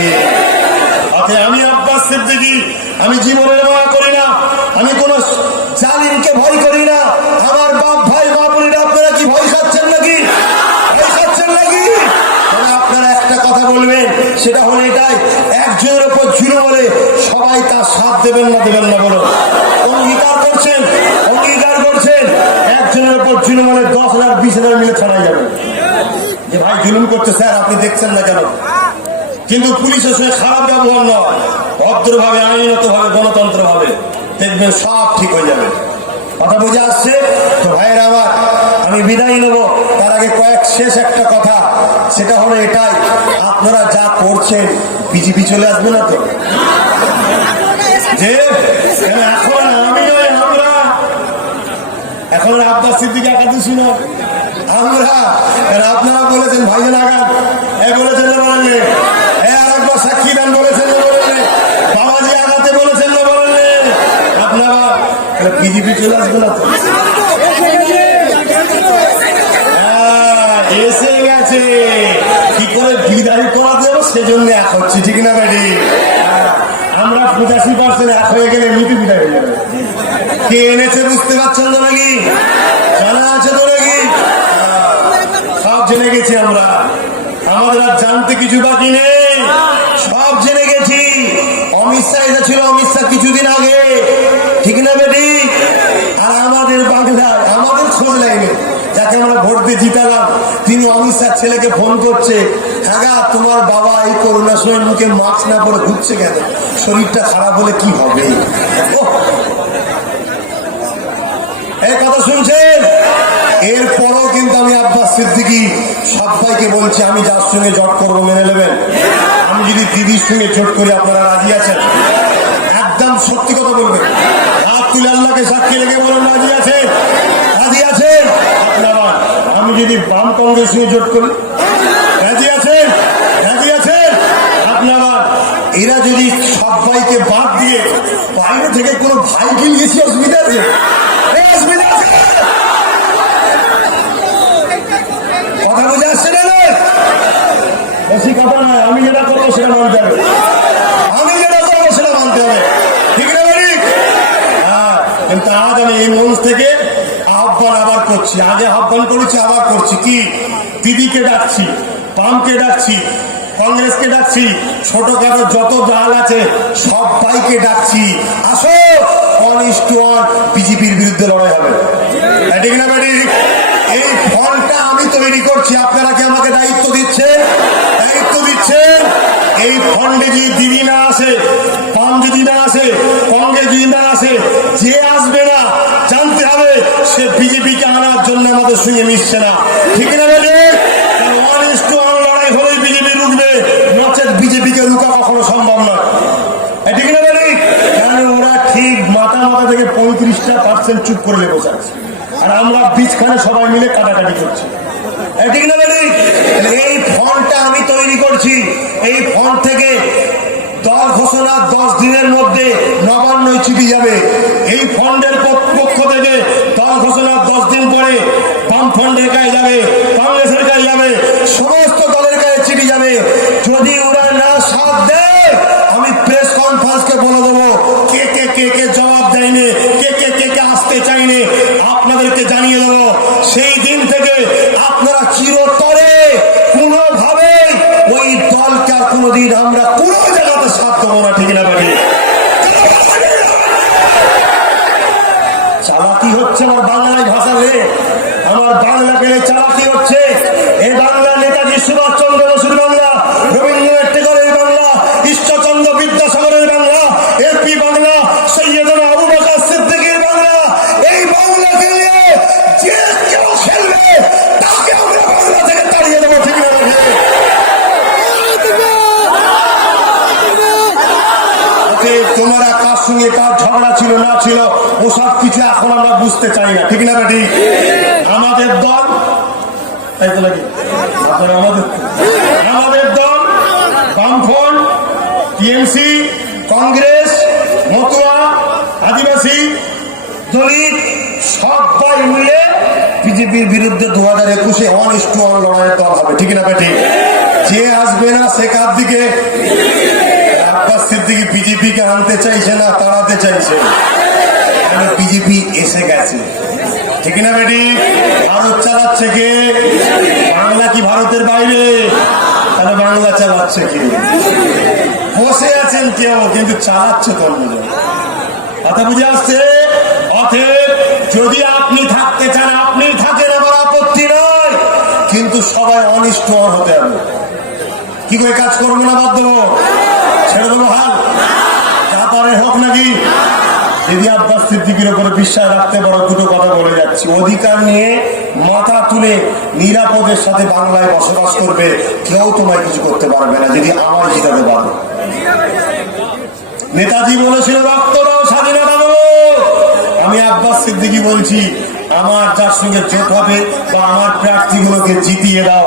আমি আব্বাস সিদ্দিকী, আমি জীবনের মায়া করি না, আমি কোন জালিমকে ভয় করি না। আমার বাপ ভাই মা বোনেরা, আপনারা কি ভয় খাচ্ছেন নাকি? ভয় খাচ্ছেন নাকি? আপনারা একটা কথা বলবেন, সেটা হলো এটাই, একজনের উপর জুলুম হলে সবাই তার সাথ দেবেন না, দেবেন না? বলো, অঙ্গীকার করছেন, অঙ্গীকার করছেন। একজনের উপর জুলুম হলে 10,000 20,000 মিলে ছাড়াই যাবে যে ভাই জুলুম করছে স্যার, আপনি দেখছেন না কেন? কিন্তু পুলিশের সঙ্গে খারাপ ব্যবহার নয়, ভদ্রভাবে, আইনত ভাবে, গণতন্ত্র ভাবে, দেখবেন সব ঠিক হয়ে যাবে। কথা বুঝে আসছে তো ভাইয়ের আমার? আমি বিদায় নেব, তার আগে শেষ একটা কথা, সেটা হলো এটাই, আপনারা যা করছেন বিজেপি চলে আসবে না তো? যে এখন আমি নয়, আমরা এখন আব্বাস সিদ্দিকী একাদশী নয়, আমরা, আপনারা বলেছেন ভাইজান আগান, বলেছেন না বলেন? আরেকবার সাক্ষী দান বলেছেন না বলেন? বাবাজি আগাতে বলেছেন না বলেন? আপনারা বিজেপি চলে আসবে না তো? এসে গেছে, কি করে বিদায় করা দেবো সেজন্য এক হচ্ছে, ঠিক না বেটি? আমরা 85% এক হয়ে গেলে এমনিতে বিদায় হয়ে যাবে। কে এনেছে বুঝতে পারছেন তো নাকি? জানা আছে তো নাকি? সব জেনে গেছি আমরা, আমাদের আর জানতে কিছু বাকি নেই, সব জেনে গেছি। অমিত শাহ এসেছিল, অমিত শাহ কিছুদিন আগে, ঠিক না বেটি? আর আমাদের বাংলায় আমাদের খোঁজ লাইনে যাকে আমরা ভোট দিয়ে জিতালাম, তিনি অমিত শাহ ছেলেকে ফোন করছে, হ্যাঁ তোমার বাবা এই করোনার সময় মুখে মাস্ক না পরে ঘুরছে কেন? শরীরটা খারাপ হলে কি হবে? এই কথা শুনছেন? এরপরও কিন্তু আমি আব্বাস সিদ্দিকী সবাইকে বলছি, আমি যার সঙ্গে জট করবো মেনে নেবেন। আমি যদি দিদির সঙ্গে জোট করি, আপনারা রাজি আছেন? একদম সত্যি কথা বলবেন, হাত তুলে আল্লাহকে সাক্ষী লেগে বলেন রাজি আছেন? রাজি আছেন আপনারা? আমি যদি বাম কংগ্রেস সঙ্গে জোট করি, রাজি আছেন? রাজি আছেন আপনারা? এরা যদি সবাইকে বাদ দিয়ে বাইরে থেকে কোনো ভাইকে নিয়েছি, অসুবিধা আছে? অসুবিধা আছে? কথা বুঝে আসছে না? বেশি কথা নয়, আমি যেটা করবো সেটা মানতে হবে, আমি যেটা করবো সেটা মানতে হবে, ঠিক না ভাই? হ্যাঁ, কিন্তু আজ আমি এই মঞ্চ থেকে আহ্বান আবার করছি, আগে আহ্বান করেছি, আবার করছি, কি? দিদিকে ডাকছি, বামকে ডাকছি, কংগ্রেসকে ডাকছি, ছোটখাটো যত দল আছে সবাইকে ডাকছি, আসো 1:1 বিজেপির বিরুদ্ধে লড়াই হবে, ঠিক না ভাই? এই ফন্ডটা আমি তৈরি করছি, আপনারা কি আমাকে দায়িত্ব দিচ্ছেন? দায়িত্ব দিচ্ছেন? এই ফন্ডে যদি দিদি না আসে, বাম যদি না আসে, কংগ্রেস যদি না আসে, যে আসবে না জানতে হবে সে বিজেপিকে আনার জন্য আমাদের সঙ্গে মিশছে না, ঠিক না বলে? 1:1 লড়াই হলে বিজেপি রুখবে, নচেত বিজেপিকে রুখা কখনো সম্ভব নয়, ঠিক না বলি? কারণ ওরা ঠিক মাথা থেকে 35% চুপ করে বসে আছে, আর আমরা বীজখানে সবাই মিলে কাটাকাটি করছি। ঠিক না বেটি? এই ফন্ডটা আমি তৈরি করছি, এই ফন্ড থেকে দল ঘোষণার 10 দিনের মধ্যে নবান্নয় চিঠি যাবে। এই ফন্ডের পক্ষ থেকে দল ঘোষণার 10 দিন পরে বাম ফন্ডের কাছে যাবে, কংগ্রেসের কাছে যাবে, সমস্ত দলের কাছে চিঠি যাবে। যদি ওরা না সাথ দেয় আমি প্রেস কনফারেন্সকে বলে দেবো কে কে কে কে জবাব দেয়নি, কে কে কে কে আসতে চাইনি, আপনাদেরকে জানিয়ে দেবো। সেই দিন থেকে আপনারা চিরতরে কোনোভাবে ওই দলকে আর কোনোদিন আমরা কোনো জায়গাতে সাথ দেবো না। ঠিক না বাড়ি? চালাকি হচ্ছে আমার বাংলায় ভাষালে, আমার বাংলাকে চালাকি হচ্ছে। এই বাংলা নেতাজি সুভাষচন্দ্র বসুর বাংলা, রবীন্দ্রনাথ ঠাকুরের বাংলা, ঈশ্বরচন্দ্র বিদ্যাসাগরের বাংলা, এপি বাংলা, সৈয়দনা আবু বকর সিদ্দিকীর বাংলা। এই বাংলাকে নিয়ে যে কেউ খেলবে তাকে আমরা বাংলা থেকে তাড়িয়ে দেবো। ঠিক না? তোমরা কার সঙ্গে কার ঝগড়া ছিল না ছিল ওসব কিছু এখন আমরা বুঝতে চাই না। ঠিক না বেটি? আমাদের দল, তাই তো নাকি? আমাদের দল বামফ্রন্ট, টিএমসি, কংগ্রেস, মতুয়া, আদিবাসী, দলিত সবাই মিলে বিজেপির বিরুদ্ধে 2021-এ 1:1 লড়াইয়ের দল হবে। ঠিক না বেটি? যে আসবে না সে কার দিকে? আব্বাস সিদ্দিকী বিজেপিকে আনতে চাইছে না, তাড়াতে চাইছে। বিজেপি এসে গেছে। ঠিক না বেটি? ভারত চালাচ্ছে কে? বাংলা কি ভারতের বাইরে? তাহলে বাংলা চালাচ্ছে কে? বসে আছেন কেউ, কিন্তু চালাচ্ছে অন্যজন। কথা বুঝে আসছে? অতএব যদি আপনি থাকতে চান আপনি থাকেন, আমার আপত্তি নয়, কিন্তু সবাই অনিষ্ট হতে হবে। কি করে কাজ করবো না? বাদ দেবো? ছেড়ে দেবো হাল? তারপরে হোক নাকি? যদি আব্বাস সিদ্দিকীর উপরে বিশ্বাস রাখতে পারো, দুটো কথা বলে যাচ্ছি। অধিকার নিয়ে মাথা তুলে নিরাপদের সাথে বাংলায় বসবাস করবে, কেউ তোমায় কিছু করতে পারবে না যদি আমার জিতাতে পারো। নেতাজি বলেছিল রক্ত দাও, স্বাধীনতা দেবো। আমি আব্বাস সিদ্দিকী বলছি, আমার যার সঙ্গে জোট হবে বা আমার প্রার্থীগুলোকে জিতিয়ে দাও,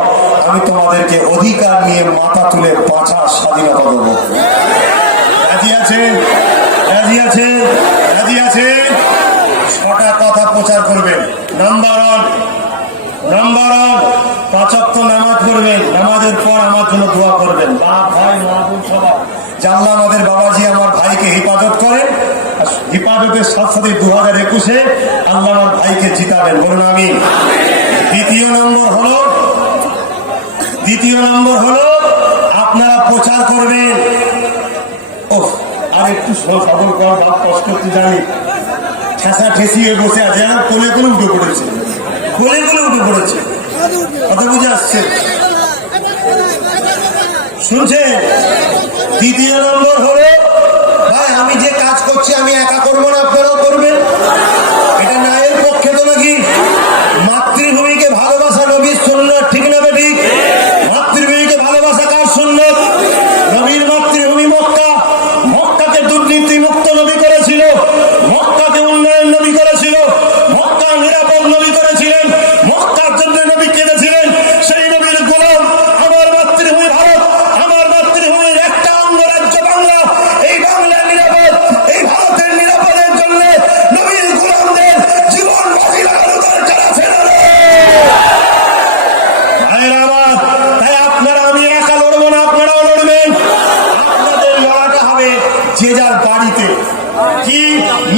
আমি তোমাদেরকে অধিকার নিয়ে মাথা তুলে বাঁচার স্বাধীনতা দেবো। রাজি আছেন? রাজি আছেন? রাজি আছেন? 6টা কথা প্রচার করবেন। নাম্বার 1, 5 ওয়াক্ত নামাজ পড়বেন। নামাজের পর আমার জন্য দোয়া করবেন। বাপ ভাই মা বোন সবাই, জানলা আমাদের বাবাজি আমার ভাইকে হেফাজত করেন। হেফাজতের সাথে সাথে 2021-এ আল্লাহ আমার ভাইকে জিতাবেন। বলুন আমি। দ্বিতীয় নম্বর হলো আপনারা প্রচার করবেন। আর একটু সবল কর, ভাব কষ্ট করতে জানি, ঠেসা ঠেসিয়ে বসে আছে, কোলে কোলে উঠে পড়েছে, কোলে কোলে উঠে পড়েছে। কথা বুঝে আসছে? শুনছে? দ্বিতীয় নম্বর হলো, ভাই আমি যে কাজ করছি আমি একা করবো না, আপনারাও করবেন। এটা ন্যায়ের পক্ষে তো নাকি? মাতৃভূমিকে ভালোবাসা নবীর সুন্নাত। ঠিক না বেঠিক? মাতৃভূমিকে ভালোবাসা কার সুন্নাত? নবীর মাতৃভূমি মক্কা। মক্কাকে দুর্নীতি মুক্ত নবী করেছিল, মক্কাকে উন্নয়ন নবী করেছিল, মক্কা নিরাপদ নবী করেছিলেন, মক্কার জন্য নবী কেঁদেছিলেন। সেই নবীর গোলাম আমার মাতৃভূমি ভারত, আমার মাতৃভূমির একটা অঙ্গরাজ্য বাংলা। এই বাংলার নিরাপদ, এই ভারতের নিরাপদের জন্য নবীর গোলামদের জীবন বাজি লাগানো দরকার আছে না? তাই আপনারা, আমি একা লড়বো না, আপনারাও লড়বেন। আপনাদের লড়াটা হবে যে যার বাড়িতে। কি?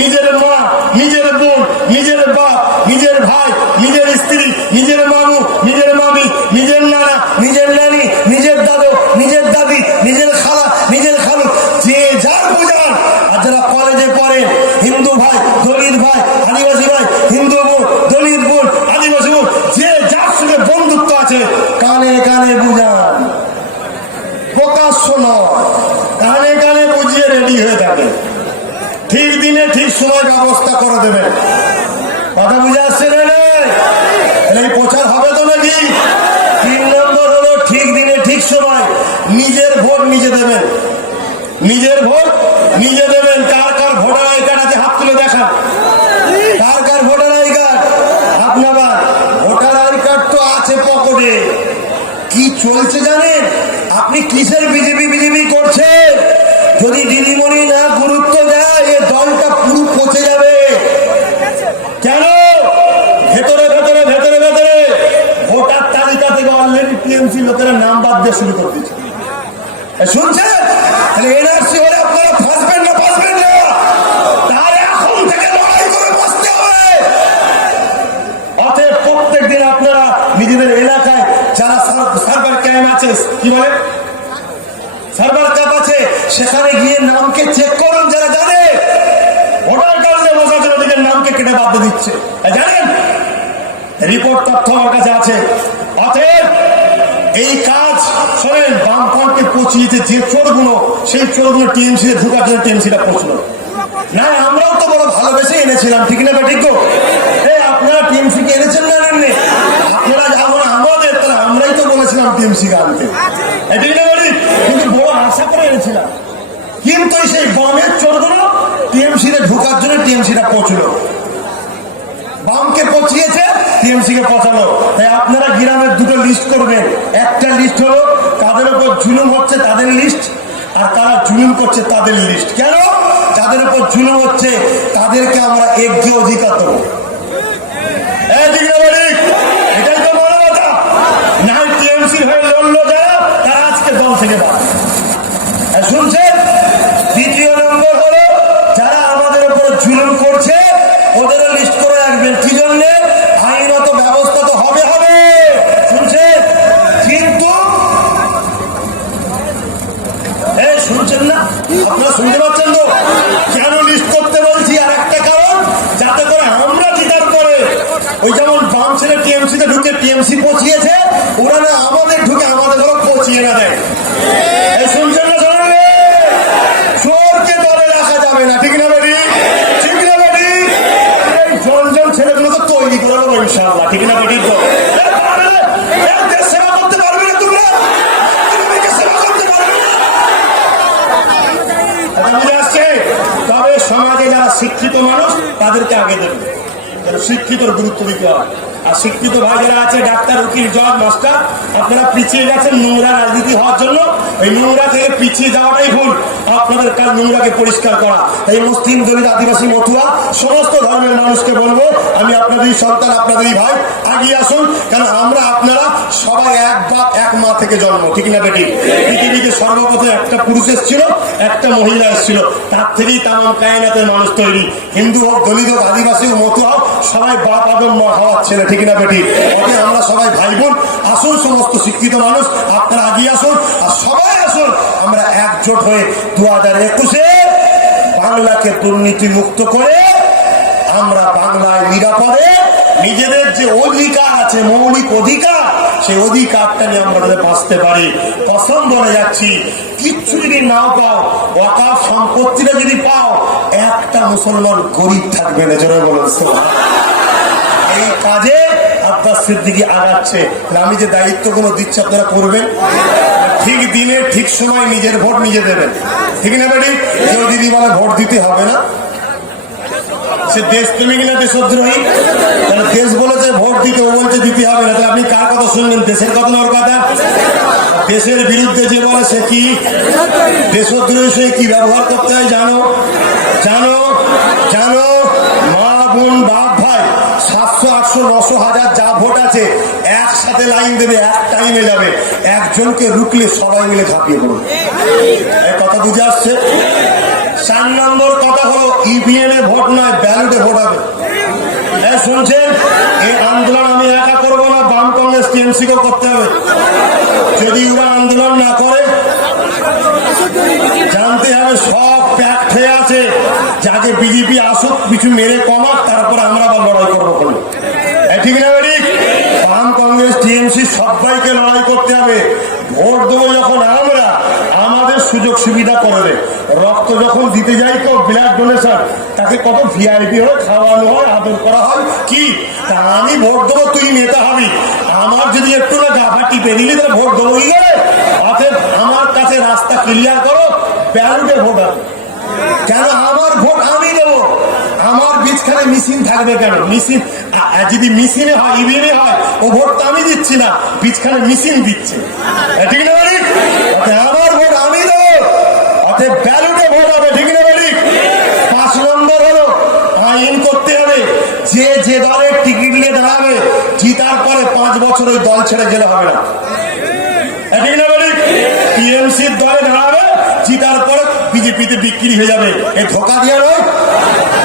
নিজের মা, নিজের বোন, নিজের বাপ, নিজের ভাই, নিজের স্ত্রী, নিজের মামু, নিজের মামি, নিজের নানা, নিজের নানি, নিজের দাদু, নিজের দাদি, নিজের খালা, নিজের খালু, যে যার বোঝান। আর যারা কলেজে পড়ে, হিন্দু ভাই, দলিত ভাই, আদিবাসী ভাই, হিন্দু বোন, দলিত বোন, আদিবাসী বোন, যে যার সঙ্গে বন্ধুত্ব আছে, কানে কানে বুঝান, প্রকাশ্য নয়, কানে কানে বুঝিয়ে রেডি হয়ে থাকে। ঠিক দিনে ঠিক সময় ব্যবস্থা করে দেবেন। কথা বুঝে আসছে না? এই প্রচার হবে তো নাকি? 3 নম্বর হলো ঠিক দিনে ঠিক সময় নিজের ভোট নিজে দেবেন। নিজের ভোট নিজে দেবেন। কার কার ভোটার আই কার্ড আছে হাত তুলে দেখান। কার কার ভোটার আই কার্ড? আপনার ভোটার আই কার্ড তো আছে পকেটে, চলছে জানেন? আপনি কিসের বিজেপি বিজেপি করছেন? যদি দিদিমণি না গুরুত্ব দেয় এ দলটা পুরো পচে যাবে। কেন? ভেতরে ভেতরে ভেতরে ভেতরে ভোটার তালিকা থেকে অলরেডি টিএমসি লোকেরা নাম বাদ দিয়ে শুরু করে দিচ্ছে। শুনছেন? এনআরসি হলে আপনারা ফাঁসবেন না, ফাঁসবেন না, তার এখন থেকে লড়াই করে বসতে হবে। অতএব প্রত্যেক দিন আপনারা নিজেদের এলাকায় যারা সার্ভার ক্যাম্প আছে, কি বলে সার্ভার ক্যাম্প আছে, সেখানে গিয়ে নামকে চেক করুন। যারা জানে ভোটার কার্ডে বসাচ্ছে ওদের নামকে কেটে বাদ দিচ্ছে, জানেন? রিপোর্ট তথ্য আমার কাছে আছে। অতএব এই কাজ শোনেন, বামফ্রন্টকে পচিয়েছে যে চোরগুলো, সেই চোরগুলো টিএমসি ঢুকার জন্য টিএমসিটা পচলো না। আমরাও তো বড় ভালোবেসে এনেছিলাম, ঠিক না ঠিক? আপনারা টিএমসি কে এনেছেন না? নেননি আপনারা যখন আমাদের, তাহলে আমরাই তো বলেছিলাম টিএমসি কে আনতে, ঠিক না বলি? কিন্তু বড় আশা করে এনেছিলাম। কিন্তু সেই বামের চোরগুলো টিএমসিতে ঢুকার জন্য টিএমসিটা পচলো। বামকে পচিয়েছে, টিএমসি কে পচালো। তাই আপনারা গ্রামের দুটো লিস্ট করবেন। একটা লিস্ট হলো কাদের উপর জুলুম হচ্ছে তাদের লিস্ট, আর তারা জুলুম করছে তাদের লিস্ট। কেন? যাদের উপর জুলুম হচ্ছে তাদেরকে আমরা একটি অধিকার দেবো। এটাই তো মানবতা। না টিএমসি হয়ে লড়লো যারা, তারা আজকে দল থেকে বাদ। শুনছেন? দ্বিতীয় নম্বর হলো যারা আমাদের উপর জুলুম করছে ওদেরও লিস্ট করে রাখবেন। কি জন্য? আইনত ব্যবস্থা তো হবে হবে, শুনছেন? কিন্তু শুনছেন না? আপনারা শুনতে পাচ্ছেন তো? কেন লিস্ট করতে বলছি? আর একটা কারণ, যাতে করে আমরা জিতার পরে ওই যেমন বাম ছেলে টিএমসিতে ঢুকে টিএমসি পচিয়েছে, ওরা না আমাদের ঢুকে আমাদের ঘরে পচিয়ে না দেয়। শুনছেন না? শোনেন? চোরকে দলে রাখা যাবে না, ঠিক না বেটি? ঠিক না বেটি? এই জনজন ছেলেগুলোকে তৈরি করে দেবো ইনশাআল্লাহ, ঠিক না বেটি? তো দেশ সেবা করতে পারবে না তোমরা, সেবা করতে পারবে না। বুঝে আসছে? তবে সমাজে যারা শিক্ষিত মানুষ তাদেরকে আগে দেবে, শিক্ষিতর গুরুত্ব দিতে হবে। আর শিক্ষিত ভাই যারা আছে, ডাক্তার, উকিল, জজ, মাস্টার, আপনারা পিছিয়ে গেছেন নোংরা রাজনীতি হওয়ার জন্য। এই নোংরা থেকে পিছিয়ে যাওয়াটাই ভুল। আপনাদের কাজ নোংরাকে পরিষ্কার করা। তাই মুসলিম, দলিত, আদিবাসী, মতুয়া সমস্ত ধর্মের মানুষকে বলবো, আমি আপনাদেরই সন্তান, আপনাদেরই ভাই, আগিয়ে আসুন। কারণ আমরা আপনারা সবাই এক বাপ এক মা থেকে জন্ম, ঠিক না বেটি? পৃথিবীতে সর্বপ্রথম একটা পুরুষ এসেছিল, একটা মহিলা এসেছিল, তার থেকেই তামাম কায়নাতের মানুষ তৈরি। হিন্দু হোক, দলিত হোক, আদিবাসী হোক, মতুয়া হোক, সবাই বাপ আদম মা হওয়ার ছেলে, ঠিক না বেটি? ওকে আমরা সবাই ভাই বোন। আসুন সমস্ত শিক্ষিত মানুষ, আপনারা আগিয়ে আসুন, আর সবাই আসুন, আমরা একজোট হয়ে 2021-এ বাংলাকে দুর্নীতি মুক্ত করে আমরা বাংলায় নিরাপদে নিজেদের যে অধিকার আছে, মৌলিক অধিকার, সেই অধিকারটা নিয়ে আমরা যাতে বাঁচতে পারি। কসম বলে যাচ্ছি, কিচ্ছু যদি নাও পাও, ওয়াকাফ সম্পত্তিটা যদি পাও, একটা মুসলমান গরিব থাকবে না। জোরে বলুন সুবহানাল্লাহ। এই কাজে আব্বাস সিদ্দিকী আগাচ্ছে। আমি যে দায়িত্বগুলো দিচ্ছি আপনারা করবেন, ঠিক দিনে ঠিক সময় নিজের ভোট নিজে দেবেন, ঠিক না বেটি? কেউ দিদি বলে ভোট দিতে হবে না, সে দেশপ্রেমিক না দেশদ্রোহী? তাহলে দেশ বলেছে ভোট দিতে, ও বলছে দিতে হবে না, তাহলে আপনি কার কথা শুনবেন? দেশের কথা না ওর কথা? দেশের বিরুদ্ধে যে বলে সে কি দেশদ্রোহী? সে কি ব্যবহার করতে হয় জানো? জানো? জানো? মা, বোন, বাপ, ভাই, 700, 800, 900, 1000 যা ভোট আছে একসাথে লাইন দেবে, এক টাইমে যাবে। একজনকে রুকলে সবাই মিলে ঝাঁপিয়ে পড়বে। এই কথা বুঝে আসছে? 4 নম্বর কথা হলো ইভিএম এ ভোট নয়, ব্যালটে ভোট হবে। শুনছেন? এই আন্দোলন আমি একা করবো না, বাম, কংগ্রেস, টিএমসি কেও করতে হবে। যদি ওরা আন্দোলন না করে, জানতে হবে সব প্যাক হয়ে আছে, যাকে বিজেপি আসুক, কিছু মেরে কমাক, তারপর আমরা আবার লড়াই করবো বলে, ঠিক না বেটি? বাম, কংগ্রেস, টিএমসি সবাইকে লড়াই করতে হবে। ভোট দেবো যখন আমরা, আমাদের সুযোগ সুবিধা করবে। রক্ত যখন দিতে যাই, তো ব্লাড ডোনেশন, তাকে কত ভিআইপি হয়, খাওয়ানো হয়, আদর করা হয়। কি তা আমি ভোট দেবো, তুই নেতা হবি, আমার যদি একটু না গাভা টিপে দিলি তাহলে ভোট দেবো কি করে? অতএব আমার কাছে রাস্তা ক্লিয়ার করো, ব্যালটে ভোট হবে। কেন? আমার ভোট আমি দেবো, আমার বীজখানে মিশিন থাকবে কেন? মিশিন যদি মিশিনে হয়, ইভিএমে হয়, ও ভোটটা আমি দিচ্ছি না, বীজখানে মিশিন দিচ্ছে। ঠিক না বলি? আমার ভোট আমি দেবো, অতএব ব্যালটে ভোট হবে। ঠিক না বলি? 5 নম্বর হলো আইন করতে হবে, যে যে দলের টিকিট নিয়ে দাঁড়াবে জিতার পরে 5 বছর ওই দল ছেড়ে গেলে হবে না। ঠিক না বলি? টিএমসির দলে দাঁড়াবে, জিতার পরে বিজেপিতে বিক্রি হয়ে যাবে, এই ধোকা দিয়ে নয়।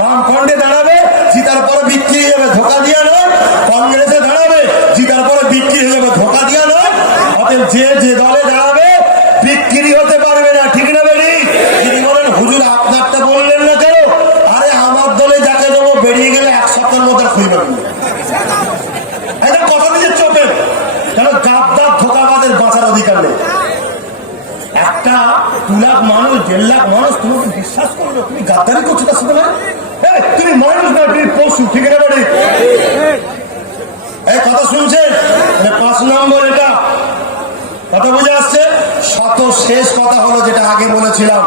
বামফ্রন্টে দাঁড়াবে, জিতার পরে বিক্রি হয়ে যাবে, ধোকা দিয়ে নয়। কংগ্রেসে দাঁড়াবে, জিতার পরে বিক্রি হয়ে যাবে, ধোকা দিয়ে নয়। অতএব যে যে দলে দাঁড়াবে বিক্রি হতে পারবে না। ঠিক না বলি? যদি বলেন হুজুর আপনারটা বললেন না কেন? আরে আমার দলে যাকে দেবো বেরিয়ে গেলে 1 সপ্তাহের মধ্যে খুঁজে পাবেন। এটা কথা দিয়ে চোপেন, কেন গাদ্দার ধোকাবাদের বাঁচার অধিকার নেই। একটা 2 লাখ মানুষ, 1.5 লাখ মানুষ তোমাকে বিশ্বাস করবে, তুমি গাদ্দারি করছো তার সাথে? তুমি মানুষ না, তুমি পশু। ঠিক না বলি? এই কথা শুনছেন? 5 নম্বর এটা কথা বুঝে আসছে। শেষ কথা হলো যেটা আগে বলেছিলাম,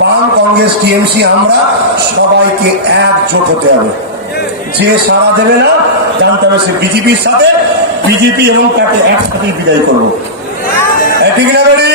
বাম, কংগ্রেস, টিএমসি আমরা সবাইকে একজোট হতে হবে। যে সাড়া দেবে না জানতে হবে সে বিজেপির সাথে, বিজেপি এবং তাকে একসাথে বিদায় করবো। ঠিক না বলি?